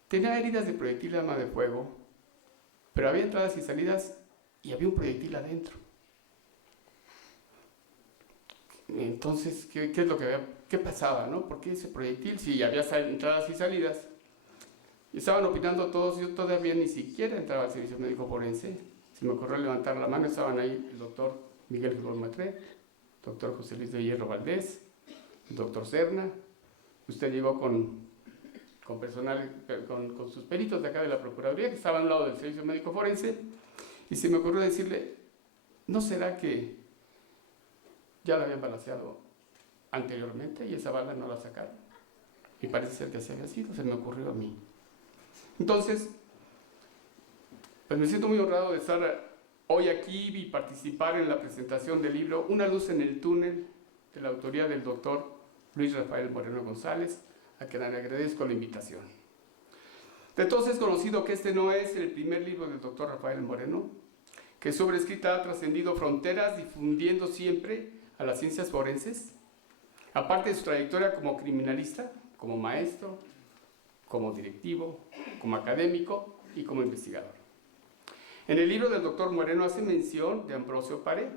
tenía heridas de proyectil de arma de fuego, pero había entradas y salidas y había un proyectil adentro. Entonces, ¿qué pasaba, no? ¿Por qué ese proyectil? Si había entradas y salidas. Estaban opinando todos, yo todavía ni siquiera entraba al servicio médico forense. Se me ocurrió levantar la mano, estaban ahí el doctor Miguel Gibón Matré, el doctor José Luis de Hierro Valdés, el doctor Serna. Usted llegó con personal, con sus peritos de acá de la Procuraduría, que estaban al lado del servicio médico forense, y se me ocurrió decirle, ¿no será que ya la habían balaceado anteriormente y esa bala no la sacaron? Y parece ser que así había sido, se me ocurrió a mí. Entonces, pues me siento muy honrado de estar hoy aquí y participar en la presentación del libro Una luz en el túnel, de la autoría del doctor Luis Rafael Moreno González, a quien le agradezco la invitación. De todos es conocido que este no es el primer libro del doctor Rafael Moreno, que su obra escrita ha trascendido fronteras, difundiendo siempre a las ciencias forenses, aparte de su trayectoria como criminalista, como maestro, como directivo, como académico y como investigador. En el libro del doctor Moreno hace mención de Ambrosio Paré,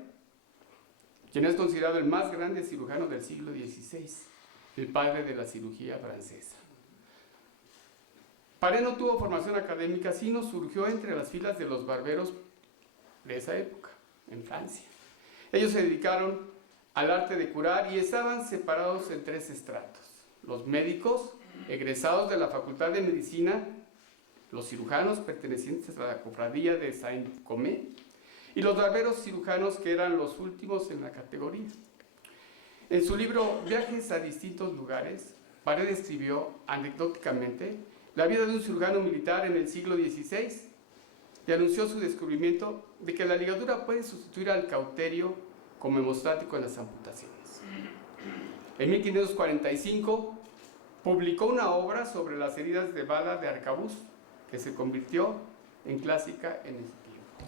quien es considerado el más grande cirujano del siglo XVI, el padre de la cirugía francesa. Paré no tuvo formación académica, sino surgió entre las filas de los barberos de esa época, en Francia. Ellos se dedicaron al arte de curar y estaban separados en tres estratos: los médicos, egresados de la Facultad de Medicina, los cirujanos pertenecientes a la cofradía de Saint-Comé, y los barberos cirujanos, que eran los últimos en la categoría. En su libro Viajes a distintos lugares, Paré describió anecdóticamente la vida de un cirujano militar en el siglo XVI y anunció su descubrimiento de que la ligadura puede sustituir al cauterio como hemostático en las amputaciones. En 1545 publicó una obra sobre las heridas de bala de arcabuz, que se convirtió en clásica en ese tiempo.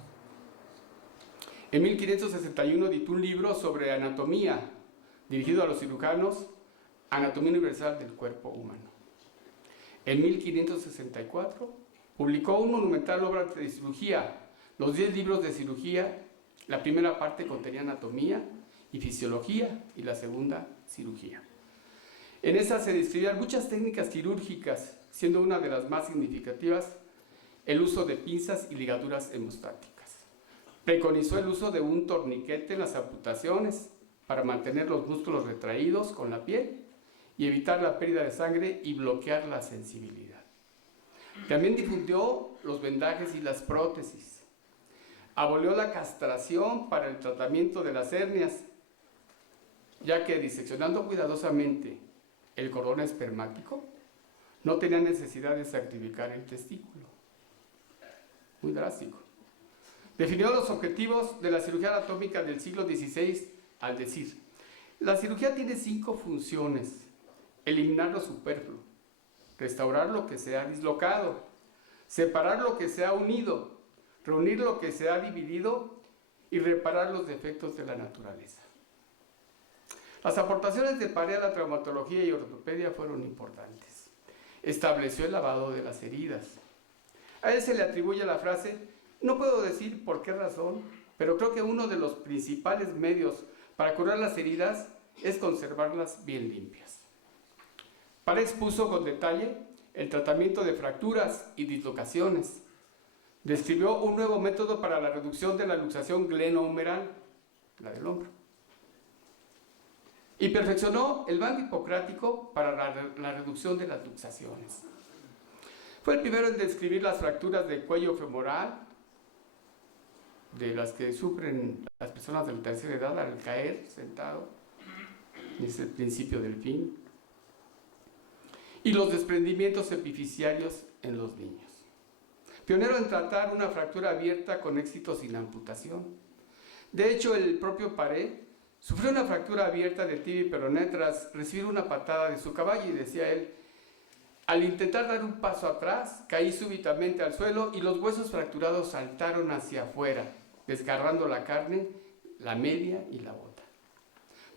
En 1561 editó un libro sobre anatomía, dirigido a los cirujanos, Anatomía Universal del Cuerpo Humano. En 1564 publicó una monumental obra de cirugía, los 10 libros de cirugía. La primera parte contenía anatomía y fisiología, y la segunda, cirugía. En esa se describían muchas técnicas quirúrgicas, siendo una de las más significativas el uso de pinzas y ligaduras hemostáticas. Preconizó el uso de un torniquete en las amputaciones para mantener los músculos retraídos con la piel y evitar la pérdida de sangre y bloquear la sensibilidad. También difundió los vendajes y las prótesis. Abolió la castración para el tratamiento de las hernias, ya que diseccionando cuidadosamente el cordón espermático, no tenía necesidad de sacrificar el testículo. Muy drástico. Definió los objetivos de la cirugía anatómica del siglo XVI al decir: la cirugía tiene 5 funciones: eliminar lo superfluo, restaurar lo que se ha dislocado, separar lo que se ha unido, reunir lo que se ha dividido y reparar los defectos de la naturaleza. Las aportaciones de Paré a la traumatología y ortopedia fueron importantes. Estableció el lavado de las heridas. A él se le atribuye la frase: no puedo decir por qué razón, pero creo que uno de los principales medios para curar las heridas es conservarlas bien limpias. Paré expuso con detalle el tratamiento de fracturas y dislocaciones. Describió un nuevo método para la reducción de la luxación glenohumeral, la del hombro. Y perfeccionó el banco hipocrático para la reducción de las luxaciones. Fue el primero en describir las fracturas del cuello femoral, de las que sufren las personas de la tercera edad al caer sentado. Es el principio del fin. Y los desprendimientos epificiarios en los niños. Pionero en tratar una fractura abierta con éxito sin amputación. De hecho, el propio Paré sufrió una fractura abierta de tibia y peroné tras recibir una patada de su caballo, y decía él: al intentar dar un paso atrás, caí súbitamente al suelo y los huesos fracturados saltaron hacia afuera, desgarrando la carne, la media y la bota.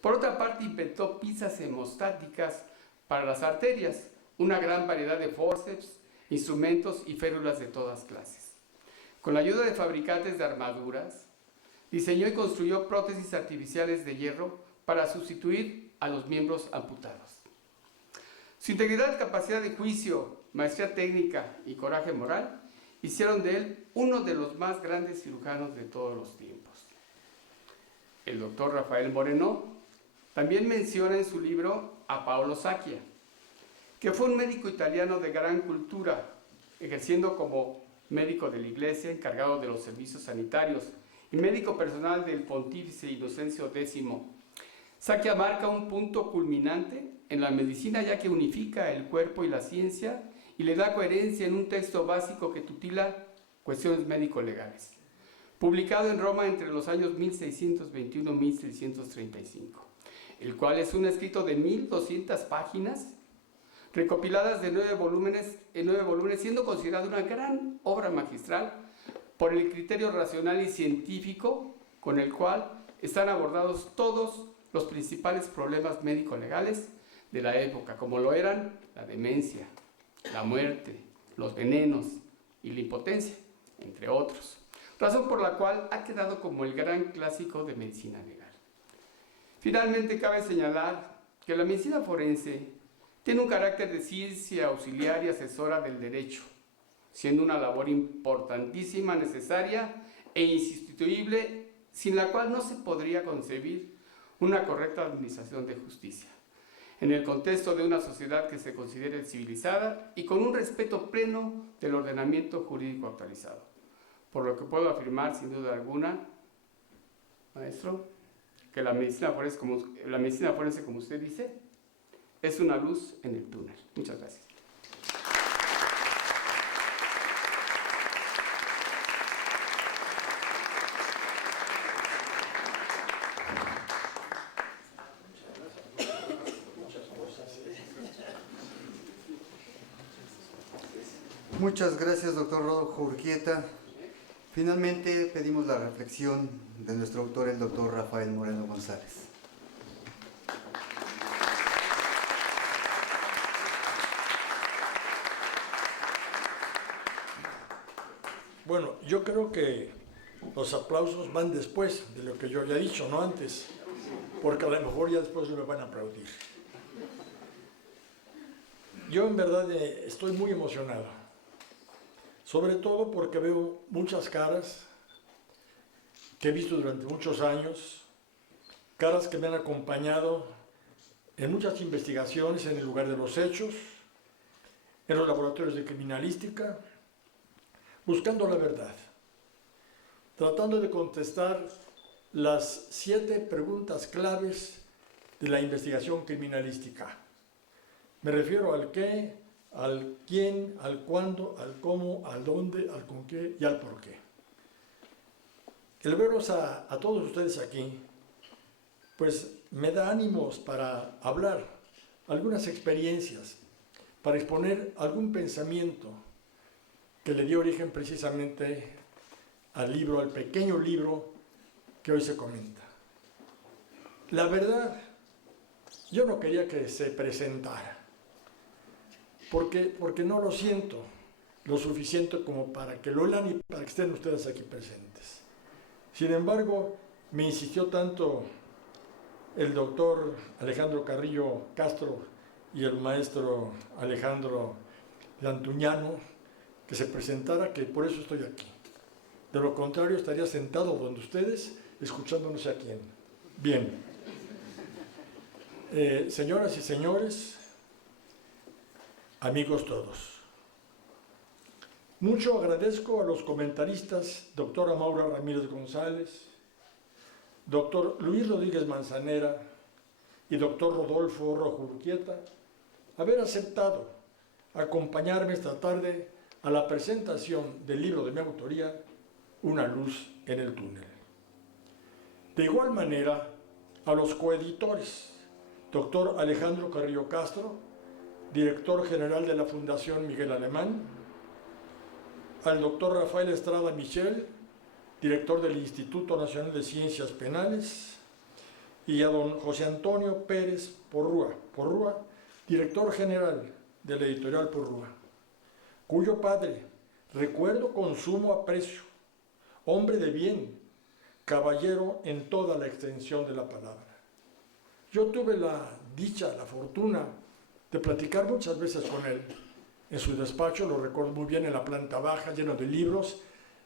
Por otra parte, inventó pinzas hemostáticas para las arterias, una gran variedad de forceps, instrumentos y férulas de todas clases. Con la ayuda de fabricantes de armaduras, diseñó y construyó prótesis artificiales de hierro para sustituir a los miembros amputados. Su integridad, capacidad de juicio, maestría técnica y coraje moral hicieron de él uno de los más grandes cirujanos de todos los tiempos. El doctor Rafael Moreno también menciona en su libro a Paolo Sacchia, que fue un médico italiano de gran cultura, ejerciendo como médico de la Iglesia, encargado de los servicios sanitarios y médico personal del pontífice Inocencio X. Sacchia marca un punto culminante en la medicina, ya que unifica el cuerpo y la ciencia y le da coherencia en un texto básico que tutila Cuestiones médico-legales, publicado en Roma entre los años 1621 y 1635, el cual es un escrito de 1200 páginas, recopiladas de 9 volúmenes, siendo considerado una gran obra magistral por el criterio racional y científico con el cual están abordados todos los principales problemas médico-legales de la época, como lo eran la demencia, la muerte, los venenos y la impotencia, entre otros, razón por la cual ha quedado como el gran clásico de medicina legal. Finalmente, cabe señalar que la medicina forense tiene un carácter de ciencia auxiliar y asesora del derecho, siendo una labor importantísima, necesaria e insustituible, sin la cual no se podría concebir una correcta administración de justicia, en el contexto de una sociedad que se considere civilizada y con un respeto pleno del ordenamiento jurídico actualizado. Por lo que puedo afirmar, sin duda alguna, maestro, que la medicina forense, como usted dice, es una luz en el túnel. Muchas gracias. Muchas gracias, doctor Rodolfo Urquieta. Finalmente pedimos la reflexión de nuestro autor, el doctor Rafael Moreno González. Bueno, yo creo que los aplausos van después de lo que yo había dicho, no antes, porque a lo mejor ya después me van a aplaudir. Yo en verdad estoy muy emocionado, sobre todo porque veo muchas caras que he visto durante muchos años, caras que me han acompañado en muchas investigaciones en el lugar de los hechos, en los laboratorios de criminalística, buscando la verdad, tratando de contestar las 7 preguntas claves de la investigación criminalística. Me refiero al qué, al quién, al cuándo, al cómo, al dónde, al con qué y al por qué. El veros a todos ustedes aquí, pues me da ánimos para hablar algunas experiencias, para exponer algún pensamiento que le dio origen precisamente al libro, al pequeño libro que hoy se comenta. La verdad, yo no quería que se presentara, porque no lo siento lo suficiente como para que lo lean y para que estén ustedes aquí presentes. Sin embargo, me insistió tanto el doctor Alejandro Carrillo Castro y el maestro Alejandro Antuñano que se presentara, que por eso estoy aquí. De lo contrario, estaría sentado donde ustedes, escuchando no sé a quién. Bien. Señoras y señores, amigos todos, mucho agradezco a los comentaristas, doctora Maura Ramírez González, doctor Luis Rodríguez Manzanera y doctor Rodolfo Rojo Urquieta, haber aceptado acompañarme esta tarde a la presentación del libro de mi autoría, Una luz en el túnel. De igual manera, a los coeditores, doctor Alejandro Carrillo Castro, director general de la Fundación Miguel Alemán, al doctor Rafael Estrada Michel, director del Instituto Nacional de Ciencias Penales, y a don José Antonio Pérez Porrúa, director general de la editorial Porrúa, cuyo padre recuerdo con sumo aprecio, hombre de bien, caballero en toda la extensión de la palabra. Yo tuve la dicha, la fortuna de platicar muchas veces con él. En su despacho, lo recuerdo muy bien, en la planta baja, lleno de libros,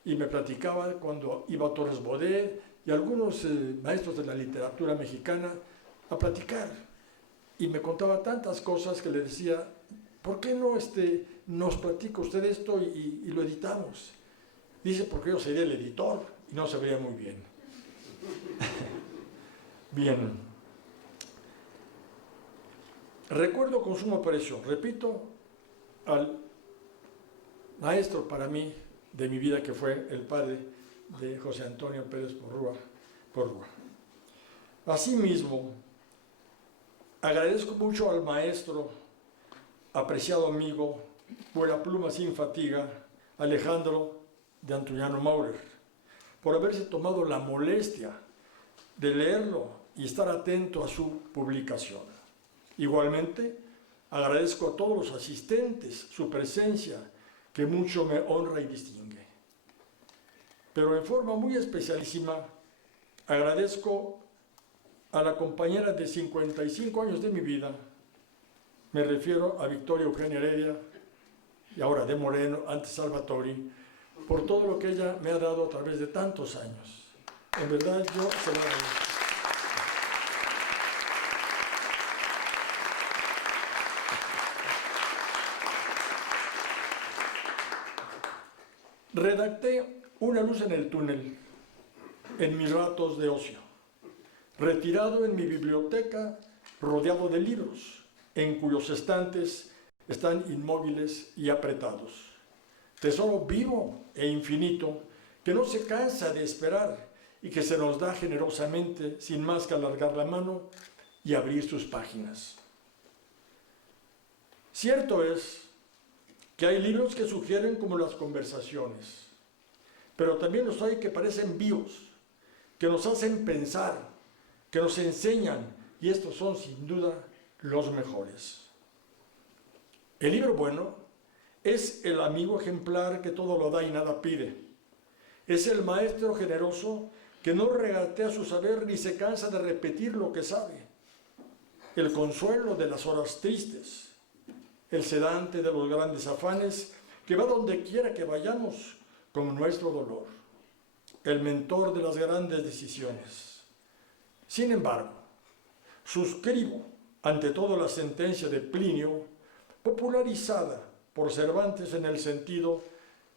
y me platicaba cuando iba a Torres Bodet y algunos maestros de la literatura mexicana a platicar. Y me contaba tantas cosas que le decía, ¿por qué no nos platica usted esto y lo editamos? Dice, porque yo sería el editor y no se vería muy bien. Bien. Recuerdo con sumo aprecio, repito, al maestro para mí de mi vida, que fue el padre de José Antonio Pérez Porrúa. Asimismo, agradezco mucho al maestro, apreciado amigo, vuela pluma sin fatiga, Alejandro de Antuñano Maurer, por haberse tomado la molestia de leerlo y estar atento a su publicación. Igualmente, agradezco a todos los asistentes su presencia, que mucho me honra y distingue. Pero en forma muy especialísima, agradezco a la compañera de 55 años de mi vida, me refiero a Victoria Eugenia Heredia, y ahora de Moreno, antes Salvatori, por todo lo que ella me ha dado a través de tantos años. En verdad, yo se lo agradezco. Redacté Una luz en el túnel en mis ratos de ocio, retirado en mi biblioteca, rodeado de libros, en cuyos estantes están inmóviles y apretados. Tesoro vivo e infinito que no se cansa de esperar y que se nos da generosamente sin más que alargar la mano y abrir sus páginas. Cierto es que hay libros que sugieren como las conversaciones, pero también los hay que parecen vivos, que nos hacen pensar, que nos enseñan, y estos son sin duda los mejores. El libro bueno es el amigo ejemplar que todo lo da y nada pide. Es el maestro generoso que no regatea su saber ni se cansa de repetir lo que sabe. El consuelo de las horas tristes, el sedante de los grandes afanes que va donde quiera que vayamos con nuestro dolor, el mentor de las grandes decisiones. Sin embargo, suscribo ante todo la sentencia de Plinio, popularizada por Cervantes en el sentido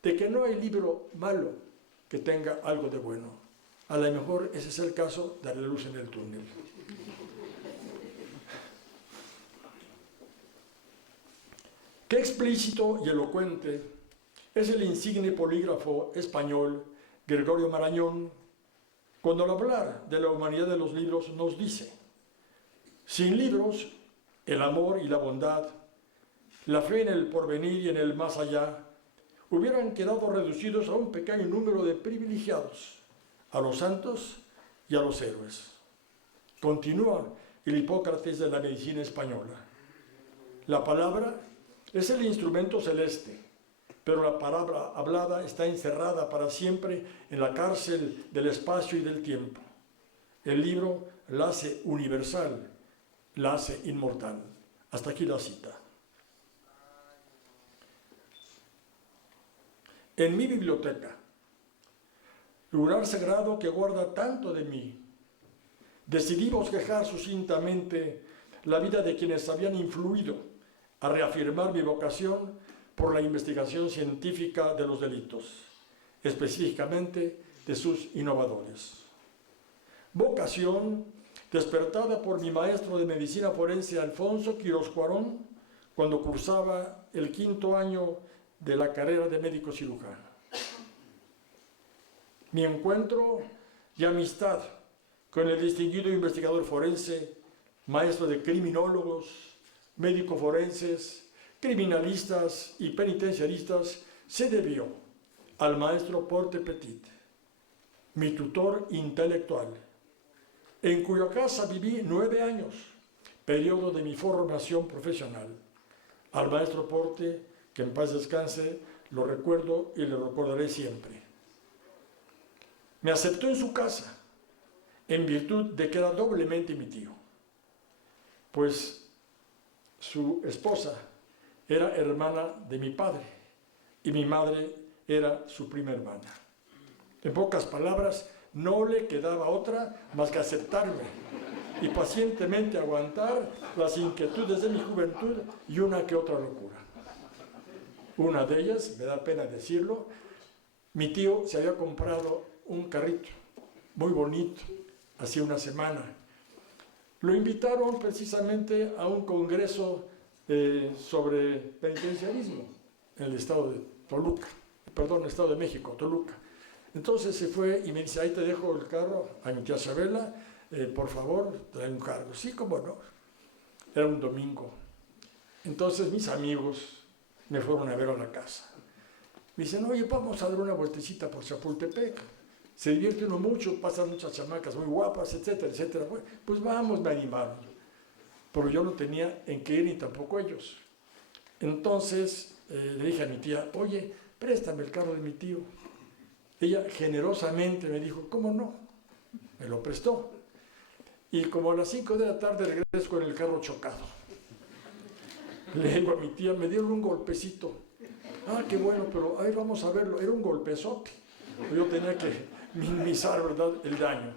de que no hay libro malo que tenga algo de bueno. A lo mejor ese es el caso de La luz en el túnel. Qué explícito y elocuente es el insigne polígrafo español Gregorio Marañón, cuando al hablar de la humanidad de los libros nos dice: sin libros, el amor y la bondad, la fe en el porvenir y en el más allá, hubieran quedado reducidos a un pequeño número de privilegiados, a los santos y a los héroes. Continúa el Hipócrates de la medicina española. La palabra es el instrumento celeste, pero la palabra hablada está encerrada para siempre en la cárcel del espacio y del tiempo. El libro la hace universal, la hace inmortal. Hasta aquí la cita. En mi biblioteca, lugar sagrado que guarda tanto de mí, decidí bosquejar sucintamente la vida de quienes habían influido a reafirmar mi vocación por la investigación científica de los delitos, específicamente de sus innovadores. Vocación despertada por mi maestro de medicina forense Alfonso Quirós Cuarón cuando cursaba el 5º año de la carrera de médico cirujano. Mi encuentro y amistad con el distinguido investigador forense, maestro de criminólogos, médicos forenses, criminalistas y penitenciaristas, se debió al maestro Porte Petit, mi tutor intelectual, en cuya casa viví 9 años, periodo de mi formación profesional. Al maestro Porte, que en paz descanse, lo recuerdo y le recordaré siempre. Me aceptó en su casa, en virtud de que era doblemente mi tío, pues su esposa era hermana de mi padre y mi madre era su prima hermana. En pocas palabras, no le quedaba otra más que aceptarme y pacientemente aguantar las inquietudes de mi juventud y una que otra locura. Una de ellas, me da pena decirlo, mi tío se había comprado un carrito muy bonito, hacía una semana. Lo invitaron precisamente a un congreso sobre penitenciarismo en el estado de Toluca, perdón, estado de México, Toluca. Entonces se fue y me dice, ahí te dejo el carro a mi tía Chabela, por favor, trae un cargo. Sí, cómo no. Era un domingo. Entonces mis amigos me fueron a ver a la casa. Me dicen, oye, vamos a dar una vueltecita por Chapultepec. Se divierte uno mucho, pasan muchas chamacas muy guapas, etcétera, etcétera. Pues vamos, me animaron. Pero yo no tenía en qué ir ni tampoco ellos. Entonces le dije a mi tía, oye, préstame el carro de mi tío. Ella generosamente me dijo, ¿cómo no? Me lo prestó. Y como a las 5 de la tarde regreso con el carro chocado. Le digo a mi tía, me dieron un golpecito. Ah, qué bueno, pero ahí vamos a verlo. Era un golpezote. Yo tenía que minimizar, ¿verdad?, el daño.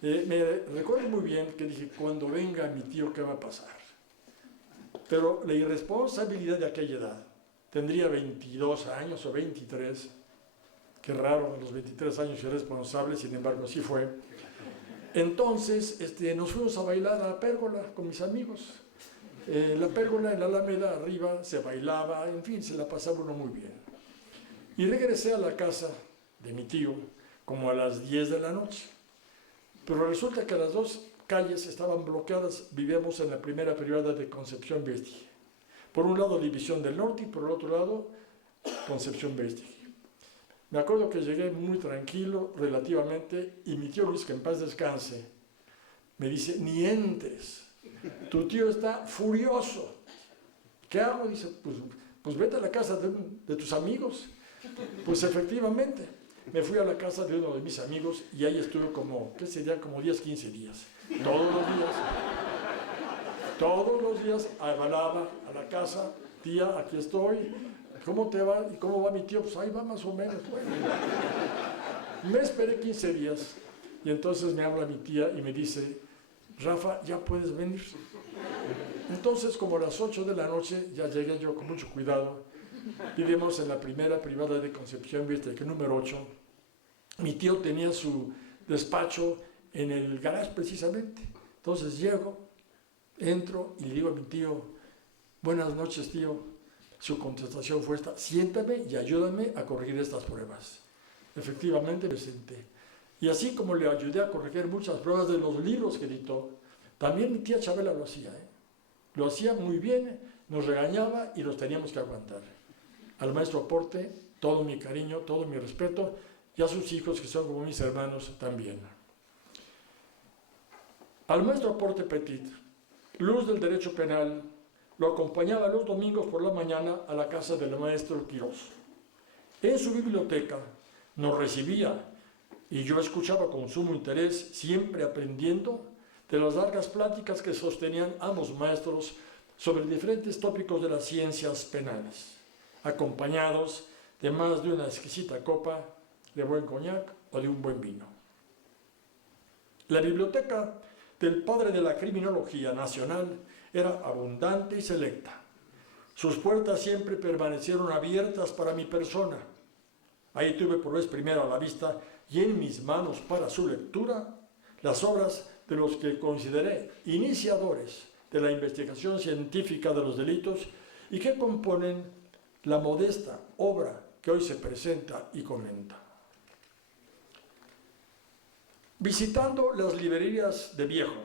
Me recuerdo muy bien que dije, cuando venga mi tío, ¿qué va a pasar? Pero la irresponsabilidad de aquella edad, tendría 22 años o 23, qué raro, a los 23 años irresponsable, sin embargo, así fue. Entonces, nos fuimos a bailar a la pérgola con mis amigos. La pérgola en la Alameda, arriba, se bailaba, en fin, se la pasaba uno muy bien. Y regresé a la casa de mi tío como a las 10 de la noche. Pero resulta que las dos calles estaban bloqueadas, vivíamos en la primera privada de Concepción Vestige. Por un lado División del Norte y por el otro lado Concepción Vestige. Me acuerdo que llegué muy tranquilo relativamente y mi tío Luis, que en paz descanse, me dice, ni entres, tu tío está furioso. ¿Qué hago? Dice, pues vete a la casa de tus amigos. Pues efectivamente, me fui a la casa de uno de mis amigos y ahí estuve como, ¿qué sería? Como 10, 15 días. Todos los días hablaba a la casa, tía, aquí estoy, ¿cómo te va? ¿Y cómo va mi tío? Pues ahí va más o menos. Bueno. Me esperé 15 días y entonces me habla mi tía y me dice, Rafa, ya puedes venir. Entonces, como a las 8 de la noche, ya llegué yo con mucho cuidado. Vivimos en la primera privada de Concepción Vestige, número 8. Mi tío tenía su despacho en el garage precisamente. Entonces llego, entro y le digo a mi tío, buenas noches, tío. Su contestación fue esta, siéntame y ayúdame a corregir estas pruebas. Efectivamente me senté. Y así como le ayudé a corregir muchas pruebas de los libros que editó, también mi tía Chabela lo hacía. Lo hacía muy bien, nos regañaba y los teníamos que aguantar. Al maestro Aporte, todo mi cariño, todo mi respeto, y a sus hijos, que son como mis hermanos, también. Al maestro Aporte Petit, luz del derecho penal, lo acompañaba los domingos por la mañana a la casa del maestro Quirós. En su biblioteca nos recibía y yo escuchaba con sumo interés, siempre aprendiendo de las largas pláticas que sostenían ambos maestros sobre diferentes tópicos de las ciencias penales, acompañados de más de una exquisita copa de buen coñac o de un buen vino. La biblioteca del padre de la criminología nacional era abundante y selecta. Sus puertas siempre permanecieron abiertas para mi persona. Ahí tuve por vez primera a la vista y en mis manos para su lectura las obras de los que consideré iniciadores de la investigación científica de los delitos y que componen la modesta obra que hoy se presenta y comenta. Visitando las librerías de viejo,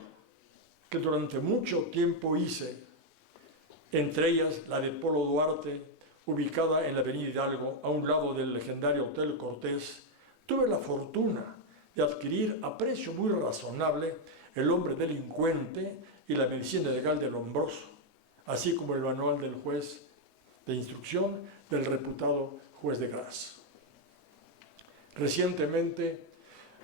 que durante mucho tiempo hice, entre ellas la de Polo Duarte, ubicada en la avenida Hidalgo, a un lado del legendario Hotel Cortés, tuve la fortuna de adquirir a precio muy razonable El hombre delincuente y la medicina legal de Lombroso, así como el manual del juez de instrucción del reputado juez de Gras. Recientemente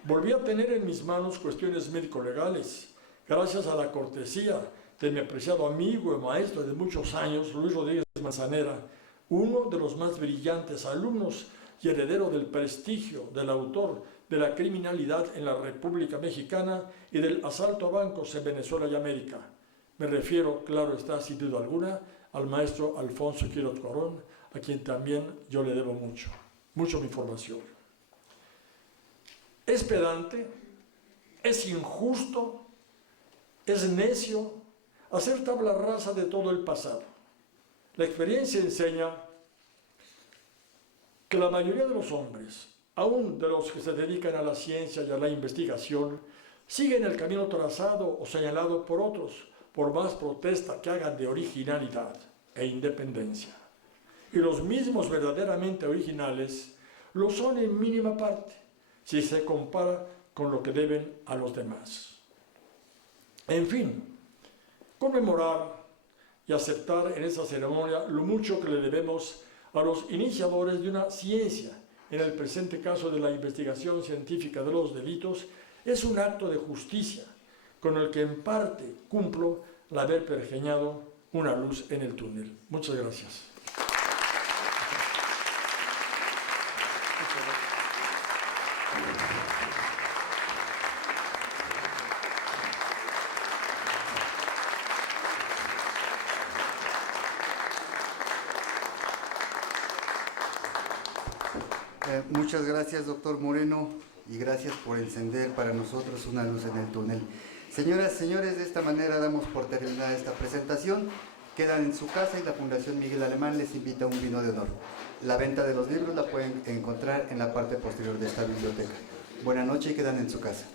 volví a tener en mis manos cuestiones médico-legales, gracias a la cortesía de mi apreciado amigo y maestro de muchos años, Luis Rodríguez Manzanera, uno de los más brillantes alumnos y heredero del prestigio del autor de la criminalidad en la República Mexicana y del asalto a bancos en Venezuela y América. Me refiero, claro está, sin duda alguna, al maestro Alfonso Quirós Corón, a quien también yo le debo mucho mi formación. Es pedante, es injusto, es necio hacer tabla rasa de todo el pasado. La experiencia enseña que la mayoría de los hombres, aún de los que se dedican a la ciencia y a la investigación, siguen el camino trazado o señalado por otros, por más protesta que hagan de originalidad e independencia. Y los mismos verdaderamente originales lo son en mínima parte, si se compara con lo que deben a los demás. En fin, conmemorar y aceptar en esta ceremonia lo mucho que le debemos a los iniciadores de una ciencia, en el presente caso de la investigación científica de los delitos, es un acto de justicia, con el que en parte cumplo el haber pergeñado una luz en el túnel. Muchas gracias. Muchas gracias, doctor Moreno, y gracias por encender para nosotros una luz en el túnel. Señoras y señores, de esta manera damos por terminada esta presentación. Quedan en su casa y la Fundación Miguel Alemán les invita a un vino de honor. La venta de los libros la pueden encontrar en la parte posterior de esta biblioteca. Buenas noches y quedan en su casa.